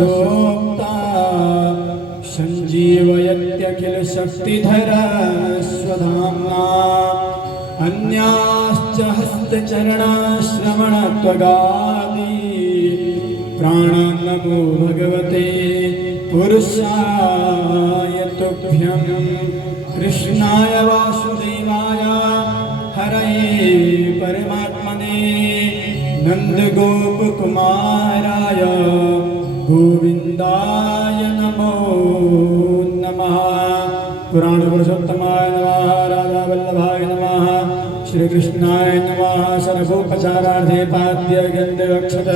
षोक्ता संजीवयत्यखिल शक्तिधरा स्वधाम्ना अन्याश्च हस्तचरणाश्रवणत्वगादि प्राणान् नमो भगवते पुरुषाय तुभ्यं कृष्णाय वासुदेवाय हरये परमात्मने नन्दगोपकुमाराय गोविन्दाय नमो नमः। पुराण पुरुषोत्तमाय नमः। राधा वल्लभाय नमः। श्री कृष्णाय नमः। सर्वोपचारार्थे पाद्य गन्धवक्षत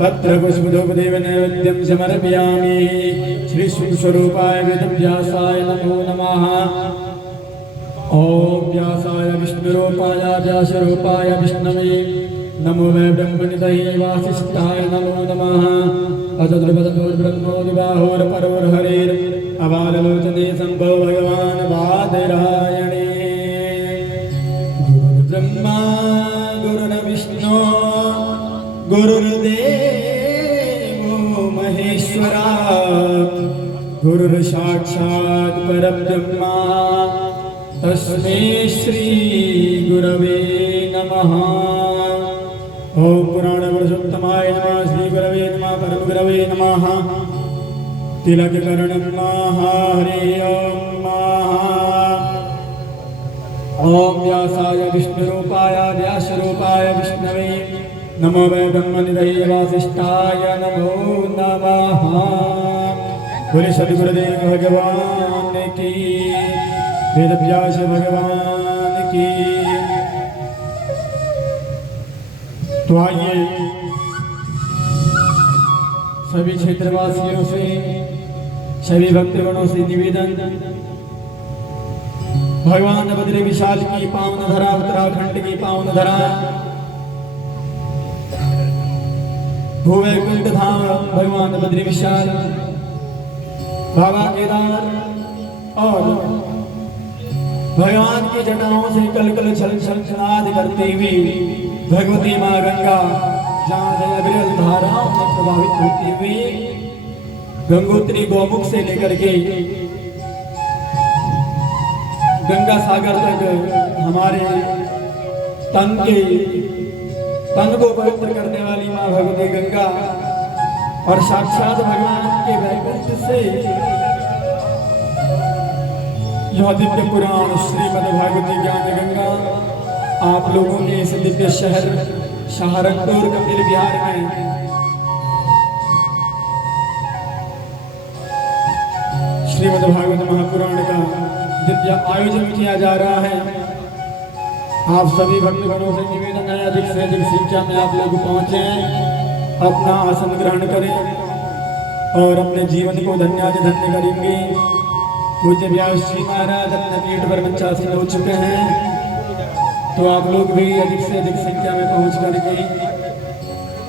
पत्र पुष्पधूपदेव नैवेद्यं समर्पयामि। श्री स्वरूपाय वेदव्यासाय नमो नमः। ओम व्यासाय विष्णुरूपाय व्यासरूपाय विष्णवे नमो वै ब्रह्मनिधये वासिष्ठाय नमो नमः। अजद्रपदोर्ब्रह्मोदिबाहोर्परोर्हरेर् अबाललोचने सम्भो भगवान् बादरायणे। गुरुर्ब्रह्मा गुरुर्विष्णु गुरुर्देवो महेश्वरा गुरुर्साक्षात् परब्रह्मा तस्मै श्री गुरवे नमः। ओम पुराण पुरुषोत्तमाय नमः। श्री गुरवे नमः। परम गुरवे नमः। तिलककरणं नमः। हरि ओम नमः। ओम व्यासाय विष्णुरूपाय व्यासरूपाय विष्णवे नमो वै ब्रह्मनिधये वासिष्ठाय नमो नमः। बोले सद्गुरुदेव भगवान की। वेदव्यास भगवान की। तो आइए सभी क्षेत्रवासियों से सभी भक्तगणों से निवेदन, भगवान बद्री विशाल की पावन धरा उत्तराखंड की पावन धरा भूवैकुंठ धाम भगवान बद्री विशाल बाबा केदार और भगवान की जटाओं से कल कल छल छल छनाद करती हुई भगवती माँ गंगा जहाँ से अविरल धाराओं में प्रभावित होती हुई गंगोत्री गौमुख से लेकर के गंगा सागर तक हमारे तन को पवित्र करने वाली माँ भगवती गंगा और साक्षात भगवान के वैकुंठ से यह दिव्य पुराण श्रीमद् भागवती ज्ञान गंगा आप लोगों के इस दिव्य शहर सहारनपुर कपिल बिहार में श्रीमद् भागवत महापुराण का दिव्य आयोजन किया जा रहा है। आप सभी भक्तगणों से निवेदन है अधिक से अधिक संख्या में आप लोग पहुंचे, अपना आसन ग्रहण करें और अपने जीवन को धन्याधिधन्य करेंगे। पूज्य व्यास जी महाराज अपने पीठ पर मंचासीन हो चुके हैं, तो आप लोग भी अधिक से अधिक संख्या में पहुंच करके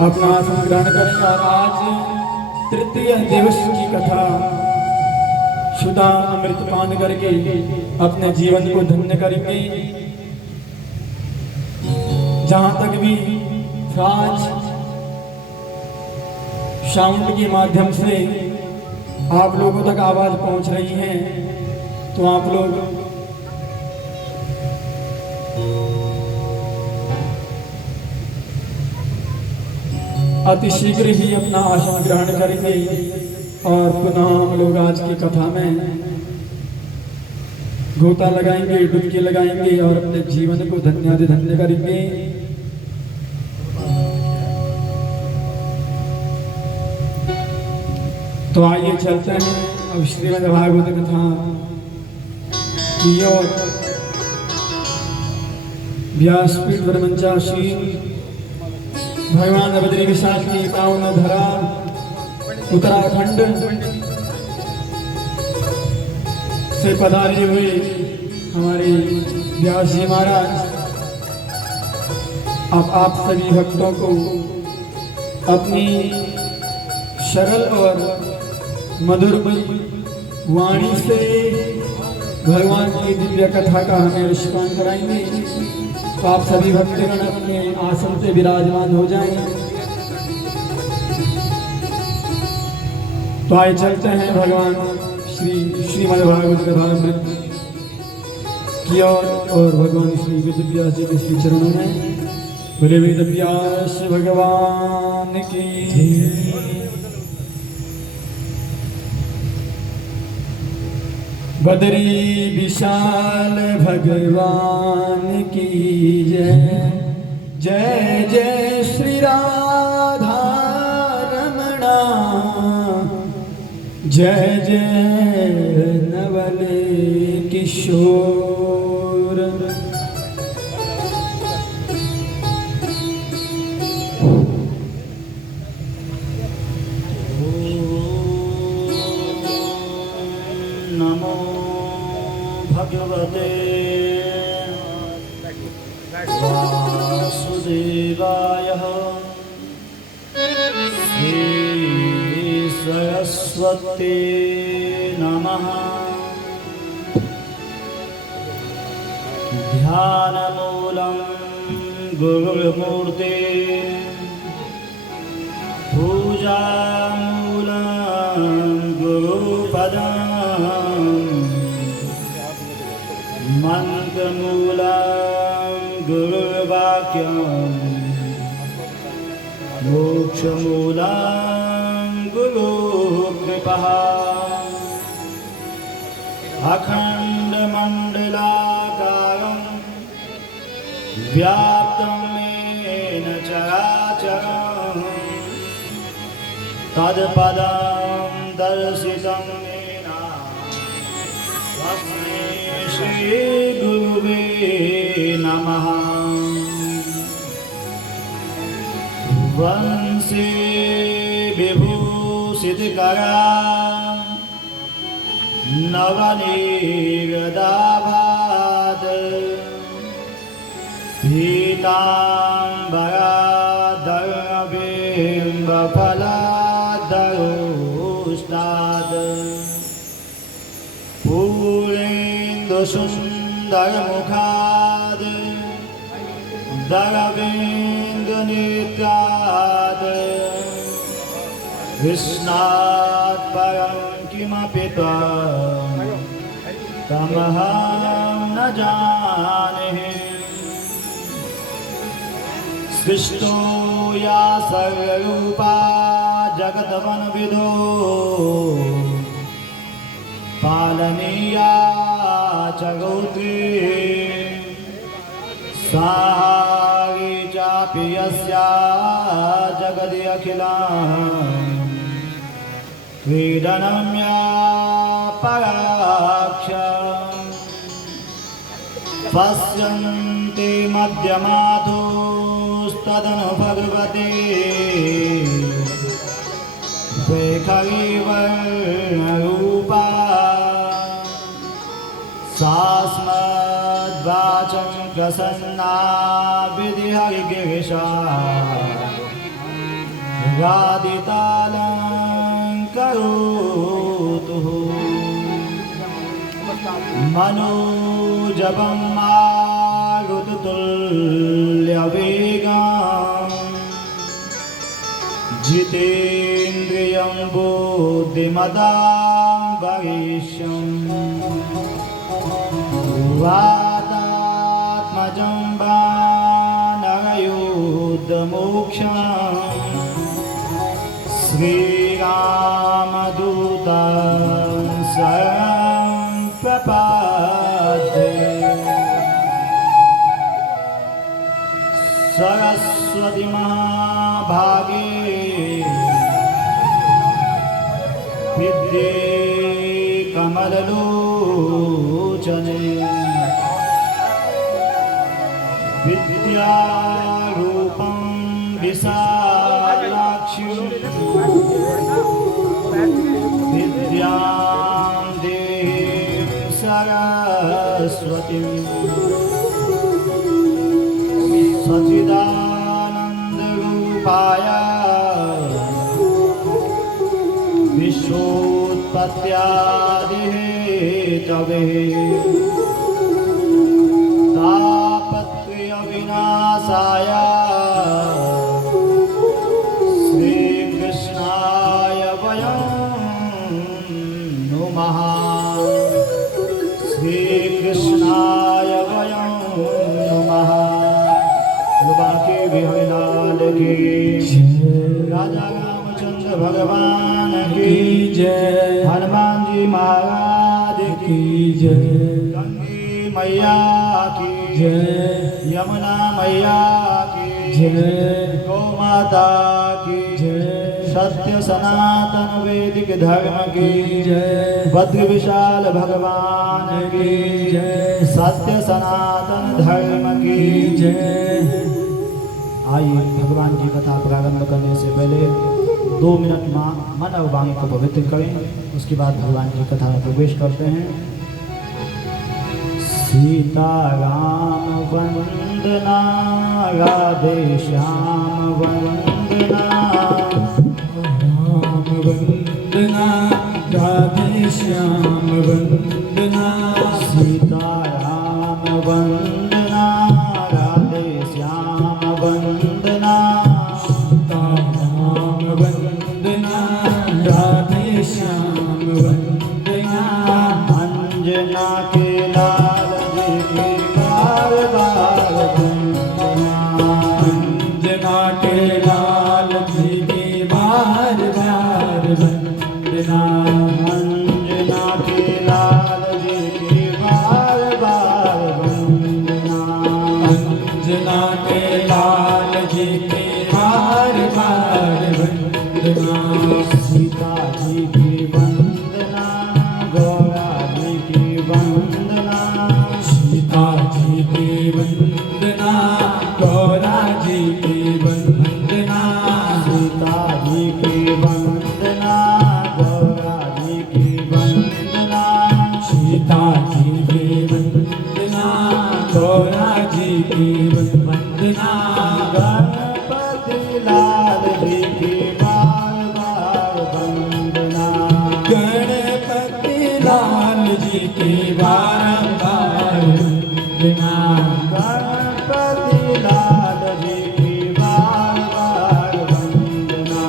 अपना आसन ग्रहण करें। और आज तृतीय दिवस की कथा शुद्धा अमृत पान करके अपने जीवन को धन्य करेंगे। जहां तक भी आज साउंड के माध्यम से आप लोगों तक आवाज पहुंच रही है, तो आप लोग अति शीघ्र ही अपना आसन ग्रहण करेंगे और पुनः हम लोग आज की कथा में गोता लगाएंगे, डुबकी लगाएंगे और अपने जीवन को धन्याधिधन्य करेंगे। तो आइए चलते हैं अब श्रीमद् भागवत कथा की ओर। व्यासपीठ पर मंचासीन भगवान बद्री विशाल की पावन धरा उत्तराखंड से पधारे हुए हमारे व्यास जी महाराज अब आप सभी भक्तों को अपनी सरल और मधुर वाणी से भगवान की दिव्य कथा का हमें अनुष्ठान कराएंगे। तो आप सभी भक्तगण अपने आसन से विराजमान हो जाएं। तो आइए चलते हैं भगवान श्रीमद् भागवत कथामृत की और भगवान श्री वेद व्यास जी के श्री चरणों में बोले वेद व्यास भगवान की। बदरी विशाल भगवान की जय। जय जय श्री राधा रमणा, जय जय नवल किशोर। नमो भगवते वासुदेवाय। श्री सरस्वती नमः। ध्यानमूलं गुरुर्मूर्ते, पूजामूलं गुरुपदम्, मन्त्रमूलं गुरुर्वाक्यम्, मोक्षमूलं गुरुकृपः। अखण्डमण्डलाकारं व्याप्तं येन चराचरं, तत्पदं दर्शितं येन तस्मै श्रीगुरुवे नमः। वंशे विभूषितकरा नवनीरदाभात, पीताम्बराधरबिम्बफलाधरोष्टात्, पूर्णेन्दुसुन्दरमुखात्, दरविन्दुनेत्रात्, कृष्णात् परं किमपि तमहं न जाने। सृष्टो या सर्वरूपा जगद्वनविदो, पालनीया च गौत्री, साहारी चापि यस्या जगदि अखिलां, क्रीडनं या पराक्ष। पश्यन्ति मध्यमाधुस्तदनु भगवते, शेखरी वर्णरूपा, सास्मद्वाचं प्रसन्ना विधिहरिगिरिशा, राधितालङ्करोतु। मनोजवं मारुततुल्यवेगं, जितेन्द्रियं बुद्धिमतां वरिष्ठं, वातात्मजं वानरयुद्धमोक्षं, श्रीरामदूतं शरणं प्रपद्ये। सरस्वती महाभागे विद्ये कमललोचने, विद्यारूपं विशालाक्षी, विद्यां देवीं सरस्वतीं, सच्चिदानन्दरूपाय विश्वोत्पत्त्यादिहेतवे, तापत्रयविनाशाय श्रीकृष्णाय वयं नमः श्रीकृष्णाय वयं नमः बाकी बिहारीलाल की राजा रामचंद्र भगवान की जय, हनुमान जी महाराज की जय, गंगे मैया की जय, यमुना मैया की जय, गौ माता की जय, सत्य सनातन वैदिक धर्म की जय, भद्र विशाल भगवान की जय, सत्य सनातन धर्म की जय। आइए भगवान की कथा प्रारंभ करने से पहले 2 मिनट मन और वाणी को पवित्र करें, उसके बाद भगवान की कथा में प्रवेश करते हैं। सीता राम वंदना राधे श्याम वंदना, राम वंदना राधे श्याम वंदना, सीता राम वंदना राधे श्याम वंदना, सीता राम वंदना राधे श्याम वंदना, अंजना के लाल जी की बार बार वंदना, अंजना के लाल जी की बार बार वंदना, अंजना के लाल जी की बार बार वंदना, अंजना के लाल जी की बार बार वंदना, सीता जी की वंदना गौरा जी की वंदना, सीता जी की वंदना गौरा जी की वंदना, सीता जी की वंदना गौरा जी की वंदना, सीता जी की वंदना गौरा जी की वंदना, गणपति लाल जी की बार बार वंदना, गणपति लाल जी की बारंबार वंदना, गणपति लाल जी की बार बार वंदना,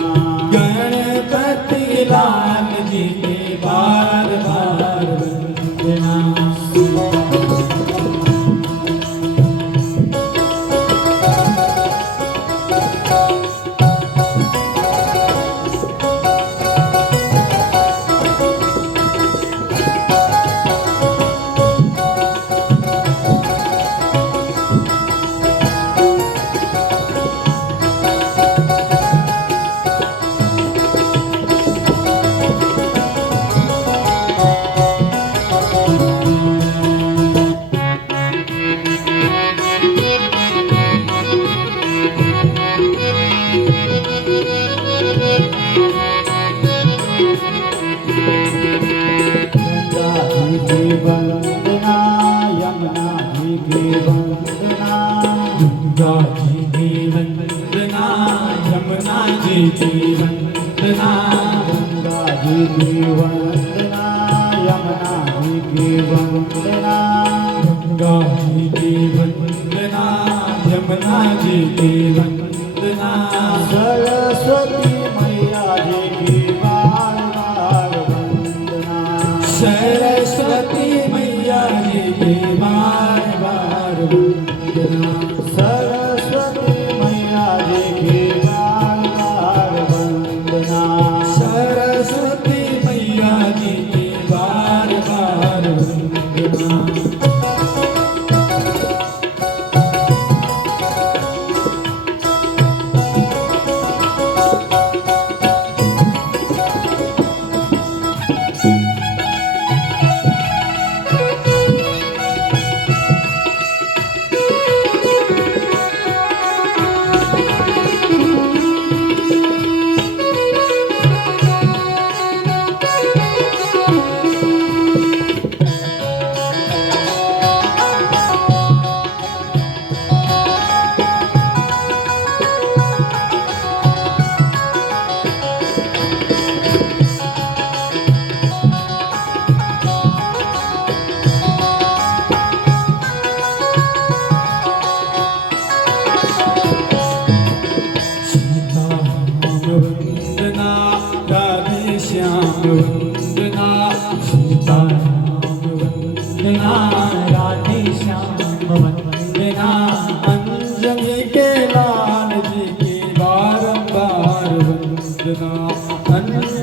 गणपति लाल जी की बार बार वंदना। गंगा जी की वंदना यमुना जी की वंदना, गंगा जी की वंदना यमुना जी की वंदना, गंगा जी की वंदना यमुना जी की वंदना, गंगा जी की वंदना यमुना जी की वंदना, सरस्वती मैया जी की बार बार वंदना, सरस्वती मैया जी की बार बार वंदना, सरस्वती मैया जी की बार बार वंदना, सरस्वती मैया जी की बार बार वंदना। वंदना राधे श्याम वंदना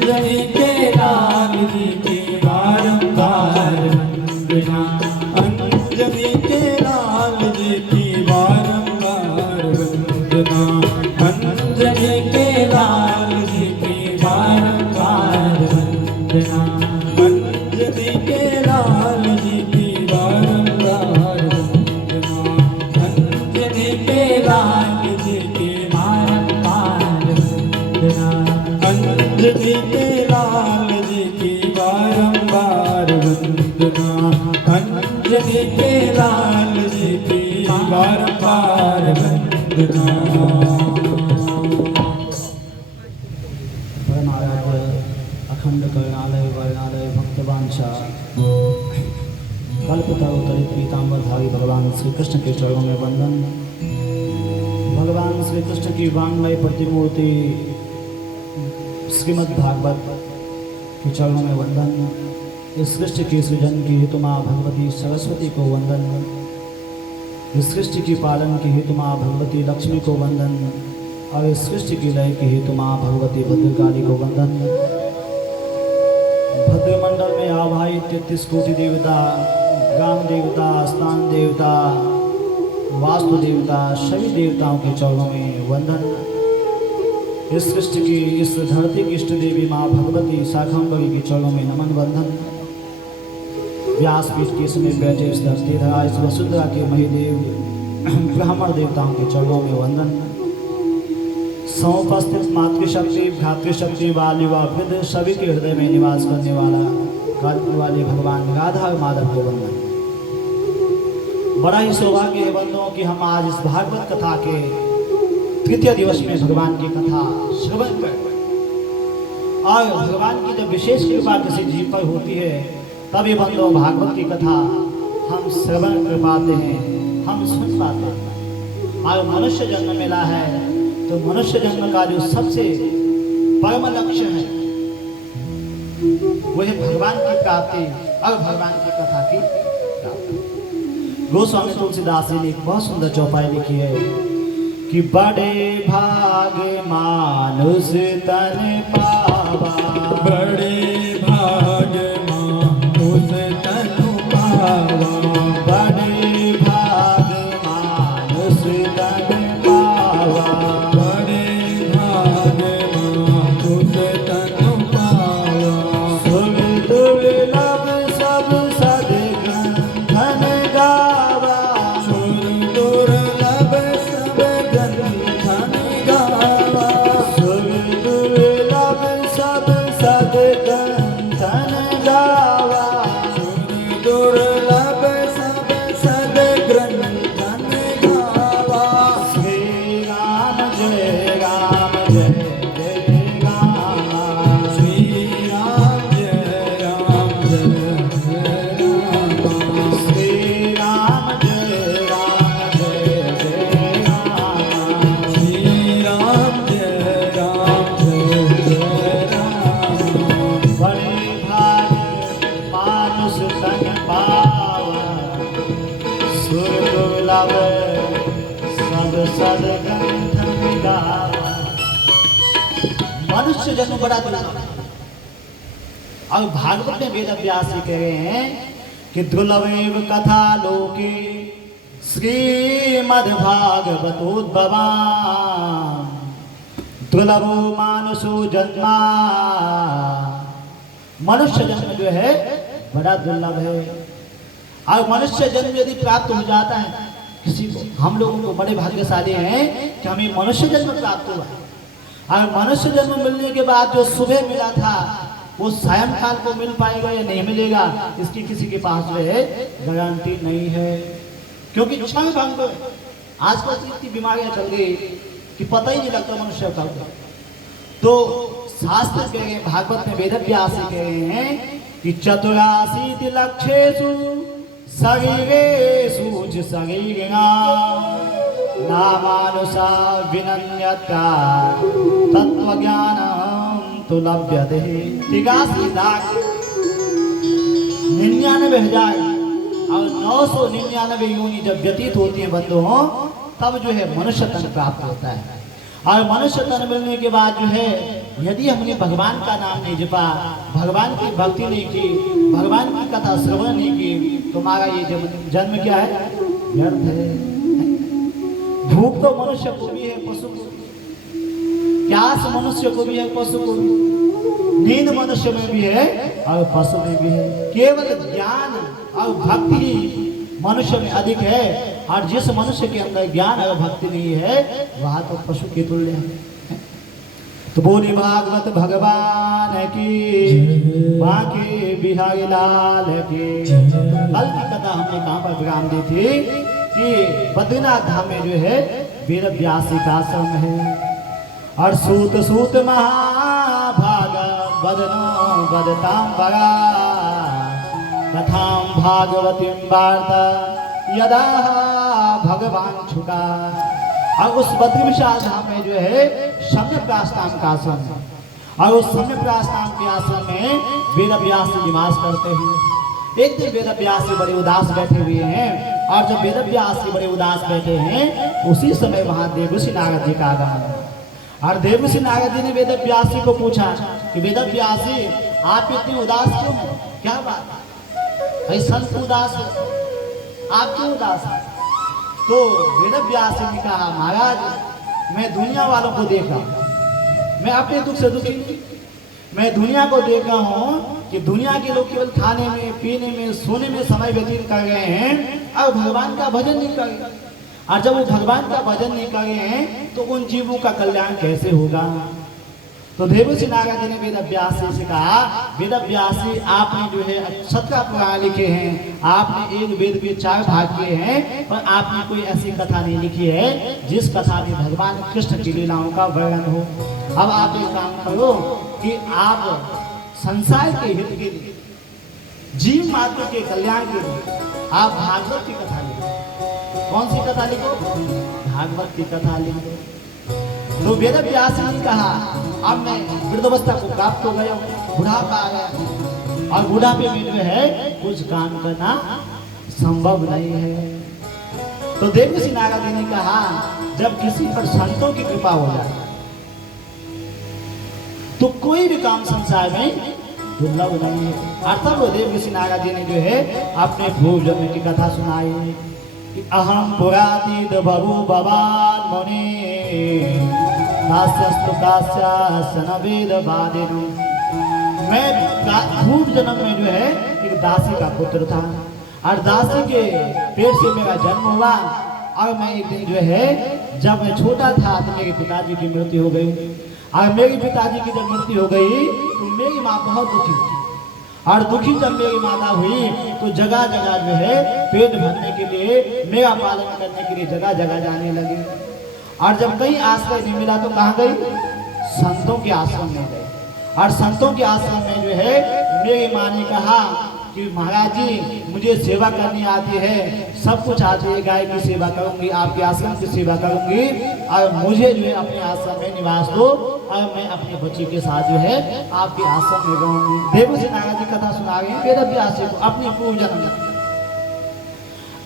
अंजनी के लाल जी की बारंबार वंदना, अंजनी के लाल जी की बारंबार वंदना, अंजनी के लाल जी की बारंबार वंदना, अंजनी के लाल जी की बारंबार वंदना, अंजनी के लाल जी की बारंबार वंदना, अंजनी के लाल जी की बारंबार वंदना, अंजनी के लाल जी की बारंबार वंदना। महाराज अखंड करुणालय वर्णालय भक्तवांछा कल्पतरुतरित पीताम्बरधारी भगवान श्री कृष्ण के चरणों में वंदन। भगवान श्री कृष्ण की वांग्मय प्रतिमूर्ति श्रीमद् भागवत के चरणों में वंदन। इस सृष्टि की सृजन की हेतु माँ भगवती सरस्वती को वंदन। इस सृष्टि की पालन की हेतु माँ भगवती लक्ष्मी को वंदन और इस सृष्टि की लय की हेतु माँ भगवती भद्रकाली को वंदन। भद्रमंडल में आवाहित 33 कोटि देवता, ग्राम देवता, स्थान देवता, वास्तु देवता, सभी देवताओं के चरणों में वंदन। इस सृष्टि की, इस धरती की इष्ट देवी माँ भगवती शाकंभरी के चरणों में नमन वंदन। व्यासपीठ के समीप बैठे इस धरती धरा इस वसुंधरा के महिदेव ब्राह्मण देवताओं के चरणों में वंदन। समुपस्थित मातृशक्ति, भ्रातृशक्ति, बाल युवा वृद्ध सभी के हृदय में निवास करने वाले भगवान राधा और माधव को वंदन। बड़ा ही सौभाग्य है बंधुओं कि हम आज इस भागवत कथा के तृतीय दिवस में भगवान की कथा श्रवण कर, और भगवान की जब विशेष कृपा किसी जीव पर होती है तब ये बंधुओं भागवत की कथा हम श्रवण कर पाते हैं, हम सुन पाते हैं। और मनुष्य जन्म मिला है तो मनुष्य जन्म का जो सबसे परम लक्ष्य है वह है भगवान की प्राप्ति और भगवान की कथा की प्राप्ति। गोस्वामी तुलसीदास जी ने एक बहुत सुंदर चौपाई लिखी है कि बड़े भाग मानुष तन पावा, बड़े भाग मानुष तन पावा, बड़े भाग मानुष तन पावा, बड़े भाग मानुष तन पावा, सुन दुर्लभ सब सद्ग्रंथन गावा, सुर दुर्लभ सब ग्रंथन गावा, सुर दुर्लभ सब सद्ग्रंथन गावा, सुर दुर्लभ सब सद्ग्रंथन गावा। श्री राम जय राम जय जय राम, श्री राम जय राम जय जय राम, श्री राम जय राम जय जय राम, श्री राम जय राम जय जय राम। बड़े भाग मानुष तन पावा, सुर दुर्लभ सब सद्ग्रंथन गावा। मनुष्य जन्म बड़ा दुर्लभ है। और भागवत में वेद व्यास जी कह रहे हैं कि दुर्लभेव कथा लोके श्रीमद्भागवतोद्भवाम्, दुर्लभो मानुषो जन्मा। मनुष्य जन्म जो है बड़ा दुर्लभ है। और मनुष्य जन्म यदि प्राप्त हो जाता है किसी को, हम लोगों को बड़े भाग्यशाली हैं कि हमें मनुष्य जन्म प्राप्त हुआ है। और मनुष्य जन्म मिलने के बाद जो सुबह मिला था वो सायंकाल को मिल पाएगा या नहीं मिलेगा, इसकी किसी के पास जो है गारंटी नहीं है, क्योंकि क्षण भंग है। आजकल इतनी बीमारियां चल गई कि पता ही नहीं लगता मनुष्य कब। तो शास्त्र कह रहे हैं, भागवत में वेद व्यास कह रहे हैं कि 84 लक्षेषु शरीरेषु च शरीरिणाम् नामानुसा विनन्यता तत्वज्ञानं तु लभ्यते। 83,99,000 और 999 योनि जब व्यतीत होती है बंधुओं, तब जो है मनुष्य तन प्राप्त होता है। और मनुष्य तन मिलने के बाद जो है यदि हमने भगवान का नाम नहीं जपा, भगवान की भक्ति नहीं की, भगवान की कथा श्रवण नहीं की, तो हमारा ये जन्म क्या है? व्यर्थ है। भूख तो मनुष्य को भी है, पशु को भी, प्यास मनुष्य को भी है, पशु को भी, नींद मनुष्य में भी है और पशु में भी है। केवल ज्ञान और भक्ति मनुष्य में अधिक है, और जिस मनुष्य के अंदर ज्ञान और भक्ति नहीं है वह तो पशु के तुल्य है। तो बोले भागवत भगवान की, बाकी बिहारी लाल की। कल की कथा हमने कहाँ पर विराम दी थी कि बद्रीनाथ धाम में जो है वेद व्यास का आश्रम है, और सूत सूत महाभाग बदनो बदताम बरा कथाम भागवती वार्ता यदा भगवान छुटा। और उस बद्री विशाल धाम में जो है सम्यक नाम का आश्रम है, और उस सम्यक नाम के आश्रम में वेद व्यास निवास करते हैं। एक दिन वेद व्यास बड़े उदास बैठे हुए हैं, और जब वेद व्यास बड़े उदास बैठे हैं उसी समय वहां देवऋषि नारद जी का आगमन है। और देवऋषि नारद जी ने वेद व्यास को पूछा कि वेद व्यास आप इतने उदास क्यों हैं? क्या बात है भाई, संत उदास हो, आप क्यों उदास हैं? तो वेद व्यास ने कहा महाराज मैं दुनिया वालों को देखा, मैं अपने दुख से दुखी नहीं, मैं दुनिया को देखा हूँ कि दुनिया के लोग केवल खाने में, पीने में, सोने में समय व्यतीत कर रहे हैं और भगवान का भजन नहीं कर रहे। और जब वो भगवान का भजन नहीं कर रहे हैं तो उन जीवों का कल्याण कैसे होगा? तो देवऋषि नारद जी ने वेद व्यास से कहा, वेद व्यास आपने जो है 17 पुराण लिखे हैं, आपने एक वेद के 4 भाग किए हैं, पर आपने कोई ऐसी कथा नहीं लिखी है जिस कथा में भगवान कृष्ण की लीलाओं का वर्णन हो। अब आप एक काम करो कि आप संसार के हित के लिए, जीव मात्र के कल्याण के लिए आप भागवत की कथा लिखो। कौन सी कथा लिखो? भागवत की कथा लिखो। तो वेद व्यास ने कहा अब मैं वृद्धावस्था को प्राप्त हो गया हूँ, बुढ़ापा आ गया, और बुढ़ापे में जो है कुछ काम करना संभव नहीं है। तो देवऋषि नारद जी ने कहा जब किसी पर संतों की कृपा हो जाए तो कोई भी काम संसार में दुर्लभ नहीं है। अर्थात वो देवऋषि नारद जी ने जो है अपने पूर्व जन्म की कथा सुनाई कि अहम पुरातीत बभू भवान मुनि दास्यस्तु दास्यासन वेद वादिनो। मैं पूर्व जन्म में जो है एक दासी का पुत्र था, और दासी के पेट से मेरा जन्म हुआ, और मैं एक दिन जो है जब मैं छोटा था तो मेरे पिताजी की मृत्यु हो गई, और मेरे पिताजी की जब मृत्यु हो गई तो मेरी माँ बहुत दुखी हुई, और दुखी जब मेरी माता हुई तो जगह जगह जो है पेट भरने के लिए, मेरा पालन करने के लिए जगह जगह जाने लगे। और जब कहीं आश्रय नहीं मिला तो कहाँ गई? संतों के आश्रम में गए, और संतों के आश्रम में जो है मेरी माँ ने कहा कि महाराज जी मुझे सेवा करनी आती है, सब कुछ आती है, गाय की सेवा करूंगी, आपके आश्रम की सेवा करूंगी, और मुझे जो है अपने आश्रम में निवास दो, और मैं अपने बच्ची के साथ जो है आपके आश्रम में रहूंगी। देवऋषि नारद जी कथा सुना रहे हैं वेद व्यास को अपने पूर्व जन्म,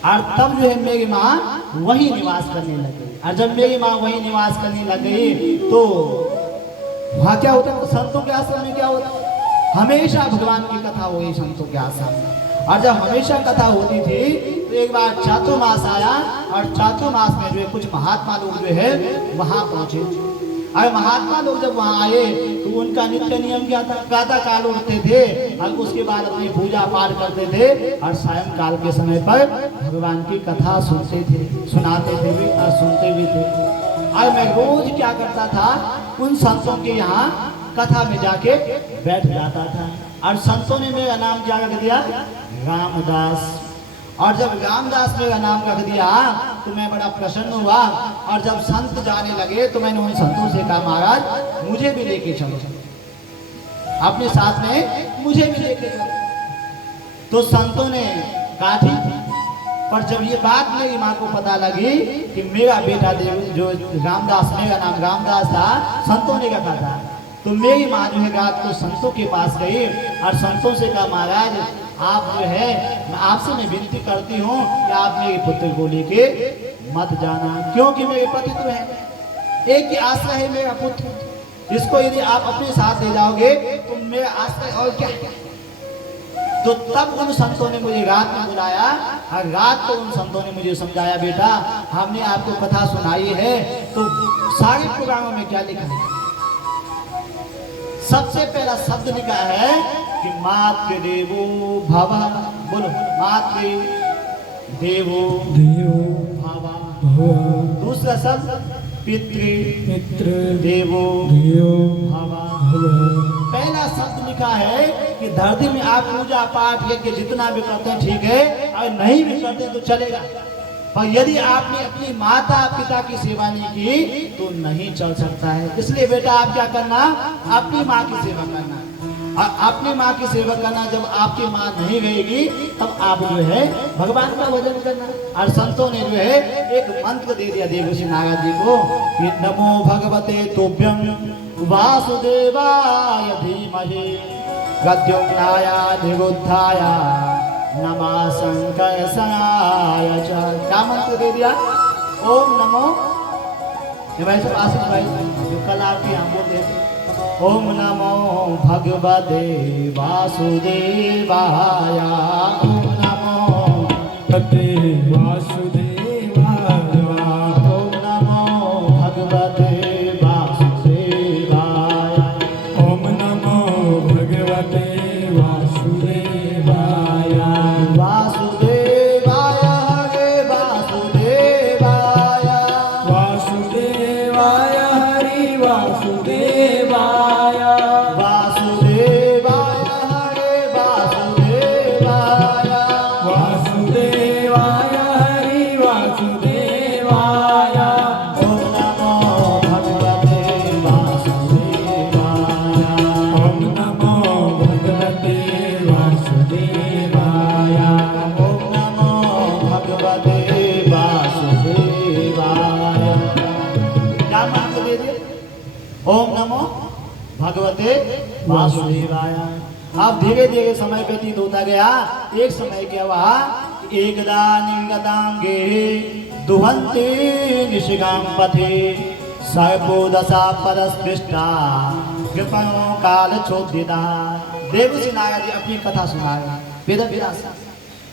और तब जो है मेरी माँ वही निवास करने लगी। और जब मेरी माँ वही निवास करने लग गई तो वहाँ क्या होता है? संतों के आश्रम में क्या होता है? हमेशा भगवान की कथा हुई संतों के आश्रम में, और जब हमेशा कथा होती थी तो एक बार चातुर्मास आया, और चातुर्मास में जो है कुछ महात्मा लोग जो है वहाँ पहुँचे, और महात्मा लोग जब वहाँ आए तो उनका नित्य नियम क्या था? प्रातः काल उठते थे और उसके बाद अपनी पूजा पाठ करते थे, और सायंकाल के समय पर भगवान की कथा सुनते थे, सुनाते थे भी और सुनते भी थे। और मैं रोज क्या करता था? उन संतों के यहाँ कथा में जाके बैठ जाता था, और संतों ने मेरा नाम क्या रख दिया? रामदास। और जब रामदास मेरा नाम रख दिया तो मैं बड़ा प्रसन्न हुआ, और जब संत जाने लगे तो मैंने उन संतों से कहा महाराज मुझे भी लेके चलो, अपने साथ में मुझे भी लेके चलो। तो संतों ने कहा ठीक, पर जब ये बात मेरी माँ को पता लगी कि मेरा बेटा देव जो रामदास, मेरा नाम रामदास था, संतों ने रखा था, तो मेरी माँ जो है रात को संतों के पास गई और संतों से कहा महाराज आप जो है आपसे मैं विनती करती हूँ कि आप मेरे पुत्र को लेके मत जाना, क्योंकि मेरे पति तो है, एक ही आशा है मेरा पुत्र, इसको यदि आप अपने साथ ले जाओगे तो मेरा आश्रय और क्या। तो तब उन संतों ने मुझे रात में बुलाया और रात को उन संतों ने मुझे समझाया, बेटा हमने आपको कथा सुनाई है तो सारे प्रोग्रामों में क्या लिखा है, सबसे पहला शब्द लिखा है कि मातृदेवो भव। बोलो मातृदेवो भव। दूसरा शब्द पितृ देवो भव। पहला शब्द लिखा है कि धरती में आप पूजा पाठ यज्ञ जितना भी करते हैं ठीक है, और नहीं भी करते तो चलेगा, पर यदि आपने अपनी माता पिता की सेवा नहीं की तो नहीं चल सकता है। इसलिए बेटा आप क्या करना, अपनी माँ की सेवा करना, और अपनी माँ की सेवा करना। जब आपकी माँ नहीं रहेगी तब आप जो है भगवान का भजन करना। और संतों ने जो है एक मंत्र दे दिया देवर्षि नारद जी को कि नमो भगवते तुभ्यं वासुदेवाय धीमहि प्रद्युम्नाय निरुद्धाय नमः संकर्षणाय च। क्या मंत्र दे दिया, ओम नमो, ये भाई सब आशीष भाई जो कल आपके यहाँ बोलते थे, ओम नमो भगवते वासुदेवाय, ओम नमो भगवते वासुदेवाय, ओम नमो भगवते वासुदेवाय, ओम नमो भगवते वासुदेवाय, वासुदेवाय हरे वासुदेवाय, वासुदेवाय हरि वासुदेवाय, वासुदेवाय हरे वासुदेवाय, वासुदेवाय हरि वासुदेवाय, ओम नमो भगवते वासुदेवाय, ओम नमो भगवते वासुदेवाय, ओम नमो भगवते वासुदेवाय। क्या मंत्र दे दिए, ओम नमो भगवते वासुदेवाय। अब धीरे धीरे समय व्यतीत होता गया। एक समय क्या हुआ, एकदा निंगतांगे दुहंते निशिगाम पथे सर्पो दशा परस्पृष्टा कृपणो काल चोदिता। देवर्षि नारद जी अपनी कथा सुनाए वेद व्यास।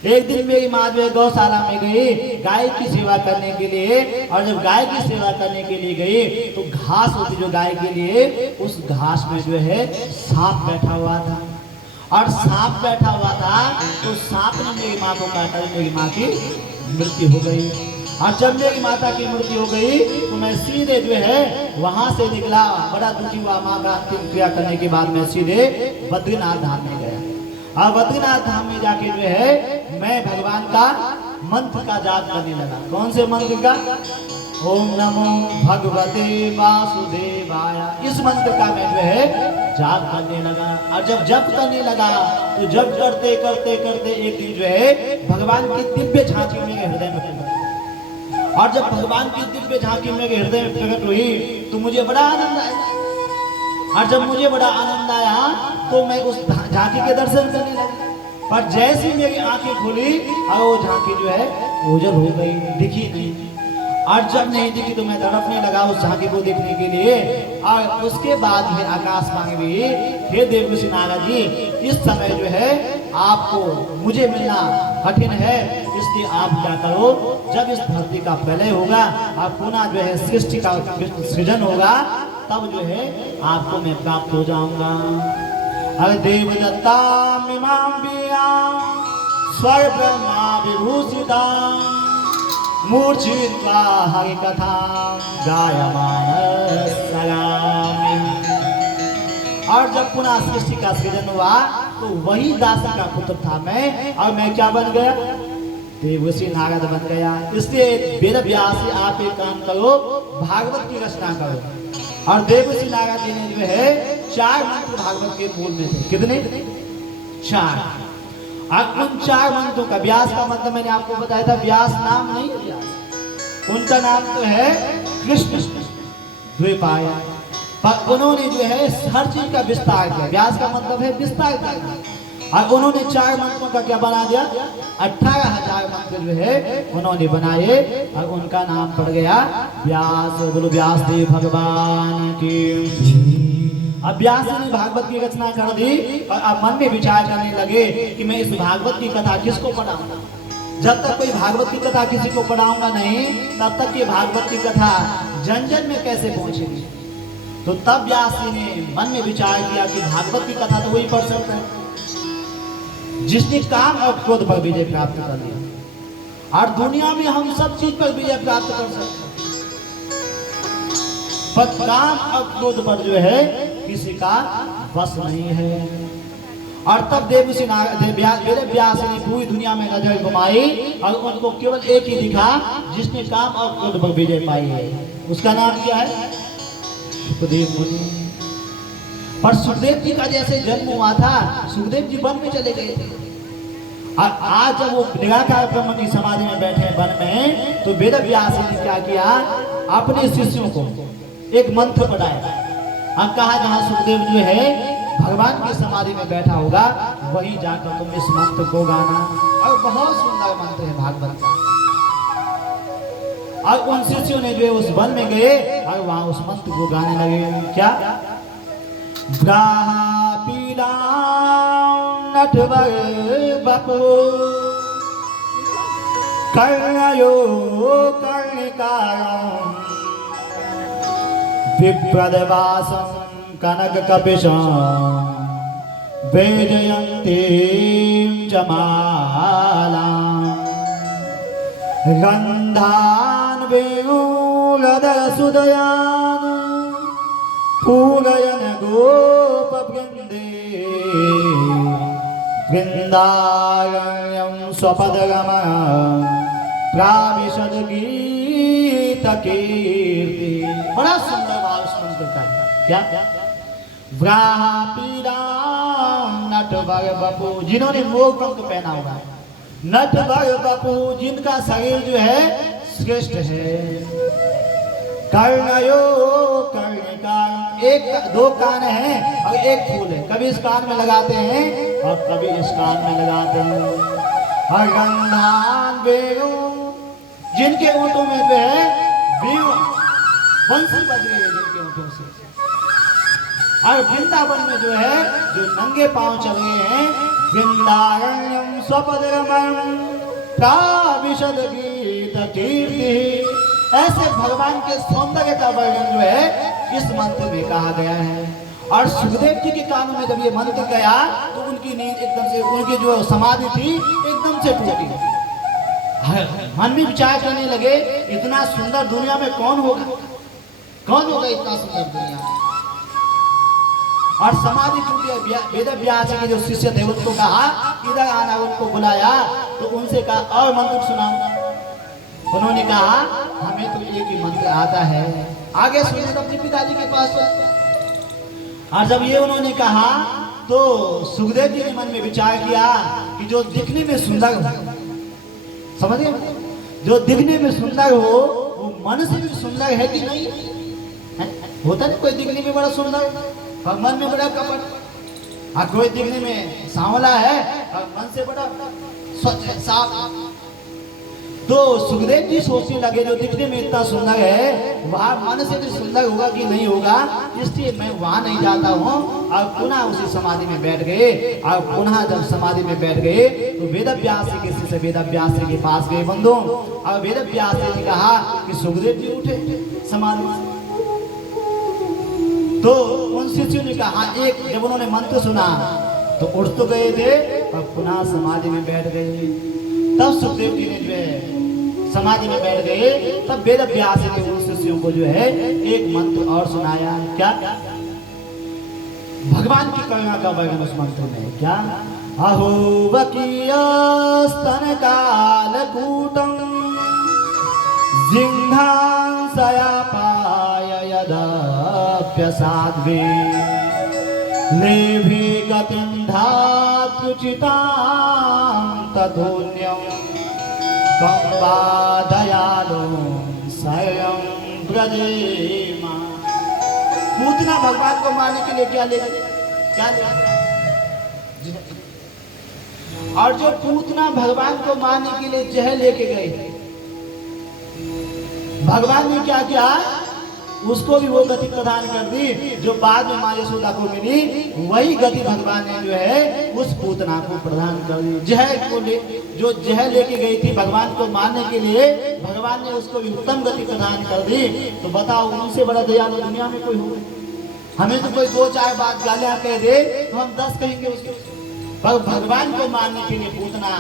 एक दिन मेरी माँ जो है गौशाला में गई गाय की सेवा करने के लिए, और जब गाय की सेवा करने के लिए गई तो घास होती जो गाय के लिए, उस घास में जो है सांप बैठा हुआ था। और सांप बैठा हुआ था तो सांप ने मेरी माँ को काटा, मेरी माँ की मृत्यु हो गई। और जब मेरी माता की मृत्यु हो गई तो मैं सीधे जो है वहां से निकला, बड़ा दुखी हुआ। माँ का अंतिम क्रिया करने के बाद मैं सीधे बद्रीनाथ धाम में गया। और बद्रीनाथ धाम में जाके जो है मैं भगवान का मंत्र का जाप करने लगा। कौन से मंत्र का, ओम नमो भगवते वासुदेवाय। इस मंत्र का मैं जो है जाप करने लगा। और जब जप करने लगा तो जप करते करते करते एक दिन जो है भगवान की दिव्य झांकी मेरे हृदय में प्रकट। और जब भगवान की दिव्य झांकी मेरे हृदय में प्रकट हुई तो मुझे बड़ा आनंद आया। और जब मुझे बड़ा आनंद आया तो मैं उस झांकी के दर्शन करने लगा। पर जैसी मेरी आंखें खुली और वो झांकी जो है ओझल हो गई, दिखी नहीं। और जब नहीं दिखी तो मैं तड़पने लगा उस झांकी को देखने के लिए। और उसके बाद फिर आकाश मांग भी, हे देवर्षि नारद जी, इस समय जो है आपको मुझे मिलना कठिन है, इसलिए आप क्या करो, जब इस धरती का प्रलय होगा और पुनः जो है सृष्टि का सृजन होगा तब जो है आपको मैं प्राप्त हो जाऊंगा। अरे देवदत्ता मिमां बीयां स्वर ब्रह्मा विभूषिता मूर्छित्वा हरि कथा गायमान सलामि। और जब पुनः सृष्टि का सृजन हुआ तो वही दासी का पुत्र था मैं, और मैं क्या बन गया, देवर्षि नारद बन गया। इसलिए वेद व्यास आप एक काम करो, भागवत की रचना करो। और देवर्षि नारद जी ने जो है 4 मंत्र भागवत के मूल में थे। कितने, 4। और उन 4 मंत्रों का, व्यास का मतलब मैंने आपको बताया था, व्यास नाम नहीं है व्यास, उनका नाम तो है कृष्ण द्वैपायन। पर उन्होंने जो है हर चीज का विस्तार किया। व्यास का मतलब है विस्तार करना। और उन्होंने 4 मंत्रों का क्या बना दिया, 18,000 मंत्र जो है उन्होंने बनाए, और उनका नाम पड़ गया व्यास। बोलो व्यासदेव भगवान की। अब व्यास जी ने भागवत की रचना कर दी और अब मन में विचार करने लगे कि मैं इस भागवत की कथा किसको पढ़ाऊंगा। जब तक कोई भागवत की कथा किसी को पढ़ाऊंगा नहीं, तब तक ये भागवत की कथा जन जन में कैसे पहुंचेगी। तो तब व्यास जी ने मन में विचार किया कि भागवत की कथा तो वही पढ़ सकता है जिसने काम और क्रोध पर विजय प्राप्त कर लिया, और दुनिया में हम सब चीज पर विजय प्राप्त कर सकते हैं, पर काम और क्रोध पर जो है किसी का बस नहीं है। और तब वेद व्यास ने पूरी दुनिया में नजर घुमाई और उनको केवल एक ही दिखा जिसने काम और क्रोध पर विजय पाई है, उसका नाम क्या है? सुखदेव मुनि। पर सुखदेव जी का जैसे जन्म हुआ था, सुखदेव जी वन में चले गए थे, और आज जब वो निराकार ब्रह्म की समाधि में बैठे वन में, तो वेद व्यास ने क्या किया, अपने शिष्यों को एक मंत्र पढ़ाया और कहा जहां सुखदेव जो है भगवान की समाधि में बैठा होगा वहीं जाकर तुम इस मंत्र को गाना। और बहुत सुंदर मंत्र है भागवत का। और उन शिष्यों ने जो है उस वन में गए और वहां उस मंत्र को गाने लगे। क्या? पीला नटवर बपो कर्णयो कर्णिकारं विप्रदवासं कनक कपिशं वेजयन्तीं जमालां गन्धान् वेणुरदसुदयान् पूरयन् गोपवृन्दे वृन्दारण्यं स्वपदगमनं प्राविशद गीतकीर्ति। बड़ा सुंदर भाव इस मंत्र का है। क्या? व्रापीराम नटवर बपू, जिन्होंने मोर पंख पहना हुआ, नटवर बपू जिनका शरीर जो है श्रेष्ठ है, कर्णयो कर्णिकार, एक दो कान है और एक फूल है, कभी इस कान में लगाते हैं और कभी इस कान में लगाते हैं, और गंधान वेणु जिनके ऊँटों में जो है बंसी बज रही है जिनके ऊँटों से, और वृंदावन में जो है जो नंगे पांव चल रहे हैं, वृंदारण्यम स्वपदरमं प्राविशद गीत कीर्ति। ऐसे भगवान के सौंदर्य का वर्णन जो है इस मंत्र में कहा गया है। और सुखदेव जी के कानों में जब ये मंत्र गया तो उनकी नींद एकदम से, उनकी जो समाधि थी एकदम से टूटी। मन में विचार करने लगे इतना सुंदर दुनिया में कौन होगा, कौन होगा इतना सुंदर दुनिया। और समाधि टूटी। वेद व्यास के जो शिष्य थे उनको कहा इधर आना, उनको बुलाया तो उनसे कहा और मंत्र सुनाओ। उन्होंने कहा हमें तो एक ही मंत्र आता है। आगे सुने अपने पिताजी के पास। और जब ये उन्होंने कहा तो सुखदेव जी ने मन में विचार किया कि जो दिखने में सुंदर हो, समझिए, जो दिखने में सुंदर हो वो मन से भी सुंदर है कि नहीं है? होता नहीं कोई दिखने में बड़ा सुंदर और मन में बड़ा कपट, और कोई दिखने में सांवला है और मन से बड़ा स्वच्छ है, साफ। तो सुखदेव जी सोचने लगे जो दिखने में इतना सुंदर है वह मन से भी सुंदर होगा कि नहीं होगा, इसलिए मैं वहां नहीं जाता हूँ। और पुनः उसी समाधि में बैठ गए। और पुनः जब समाधि में बैठ गए तो वेद व्यास के शिष्य वेद व्यास के पास गए बंधु। और वेद व्यास ने कहा कि सुखदेव जी उठे समाधि से। तो उन शिष्यों ने कहा, एक जब उन्होंने मंत्र सुना तो उठ तो गए थे और पुनः समाधि में बैठ गए। तब सुखदेव जी ने जो है समाधि में बैठ गए। तब वेद व्यास के उन शिष्यों को जो है एक मंत्र और सुनाया। क्या? भगवान की करुणा का वर्णन उस मंत्र में। क्या? अहो वकीयस्तन कालकूटं जिह्वांसयापाय यदाप्यसाध्वे लेभे गतिं धात्रुचितां तथोन्यं त्वं वा दयालो स्वयं ब्रजेमा। पूतना भगवान को मारने के लिए क्या ले, और जो पूतना भगवान को मारने के लिए जहर लेके गए, भगवान ने क्या किया, उसको भी वो गति प्रदान कर दी जो बाद में माँ यशोदा को मिली। वही गति भगवान ने जो है उस पूतना को प्रदान कर दी। जहर को ले जो जहर लेके गई थी भगवान को मारने के लिए, भगवान ने उसको भी उत्तम गति प्रदान कर दी। तो बताओ उनसे बड़ा दयालु दुनिया में कोई हो? हमें तो कोई दो चार बात गालियां कह दे तो हम 10 कहेंगे उसके, पर भगवान को मारने के लिए पूतना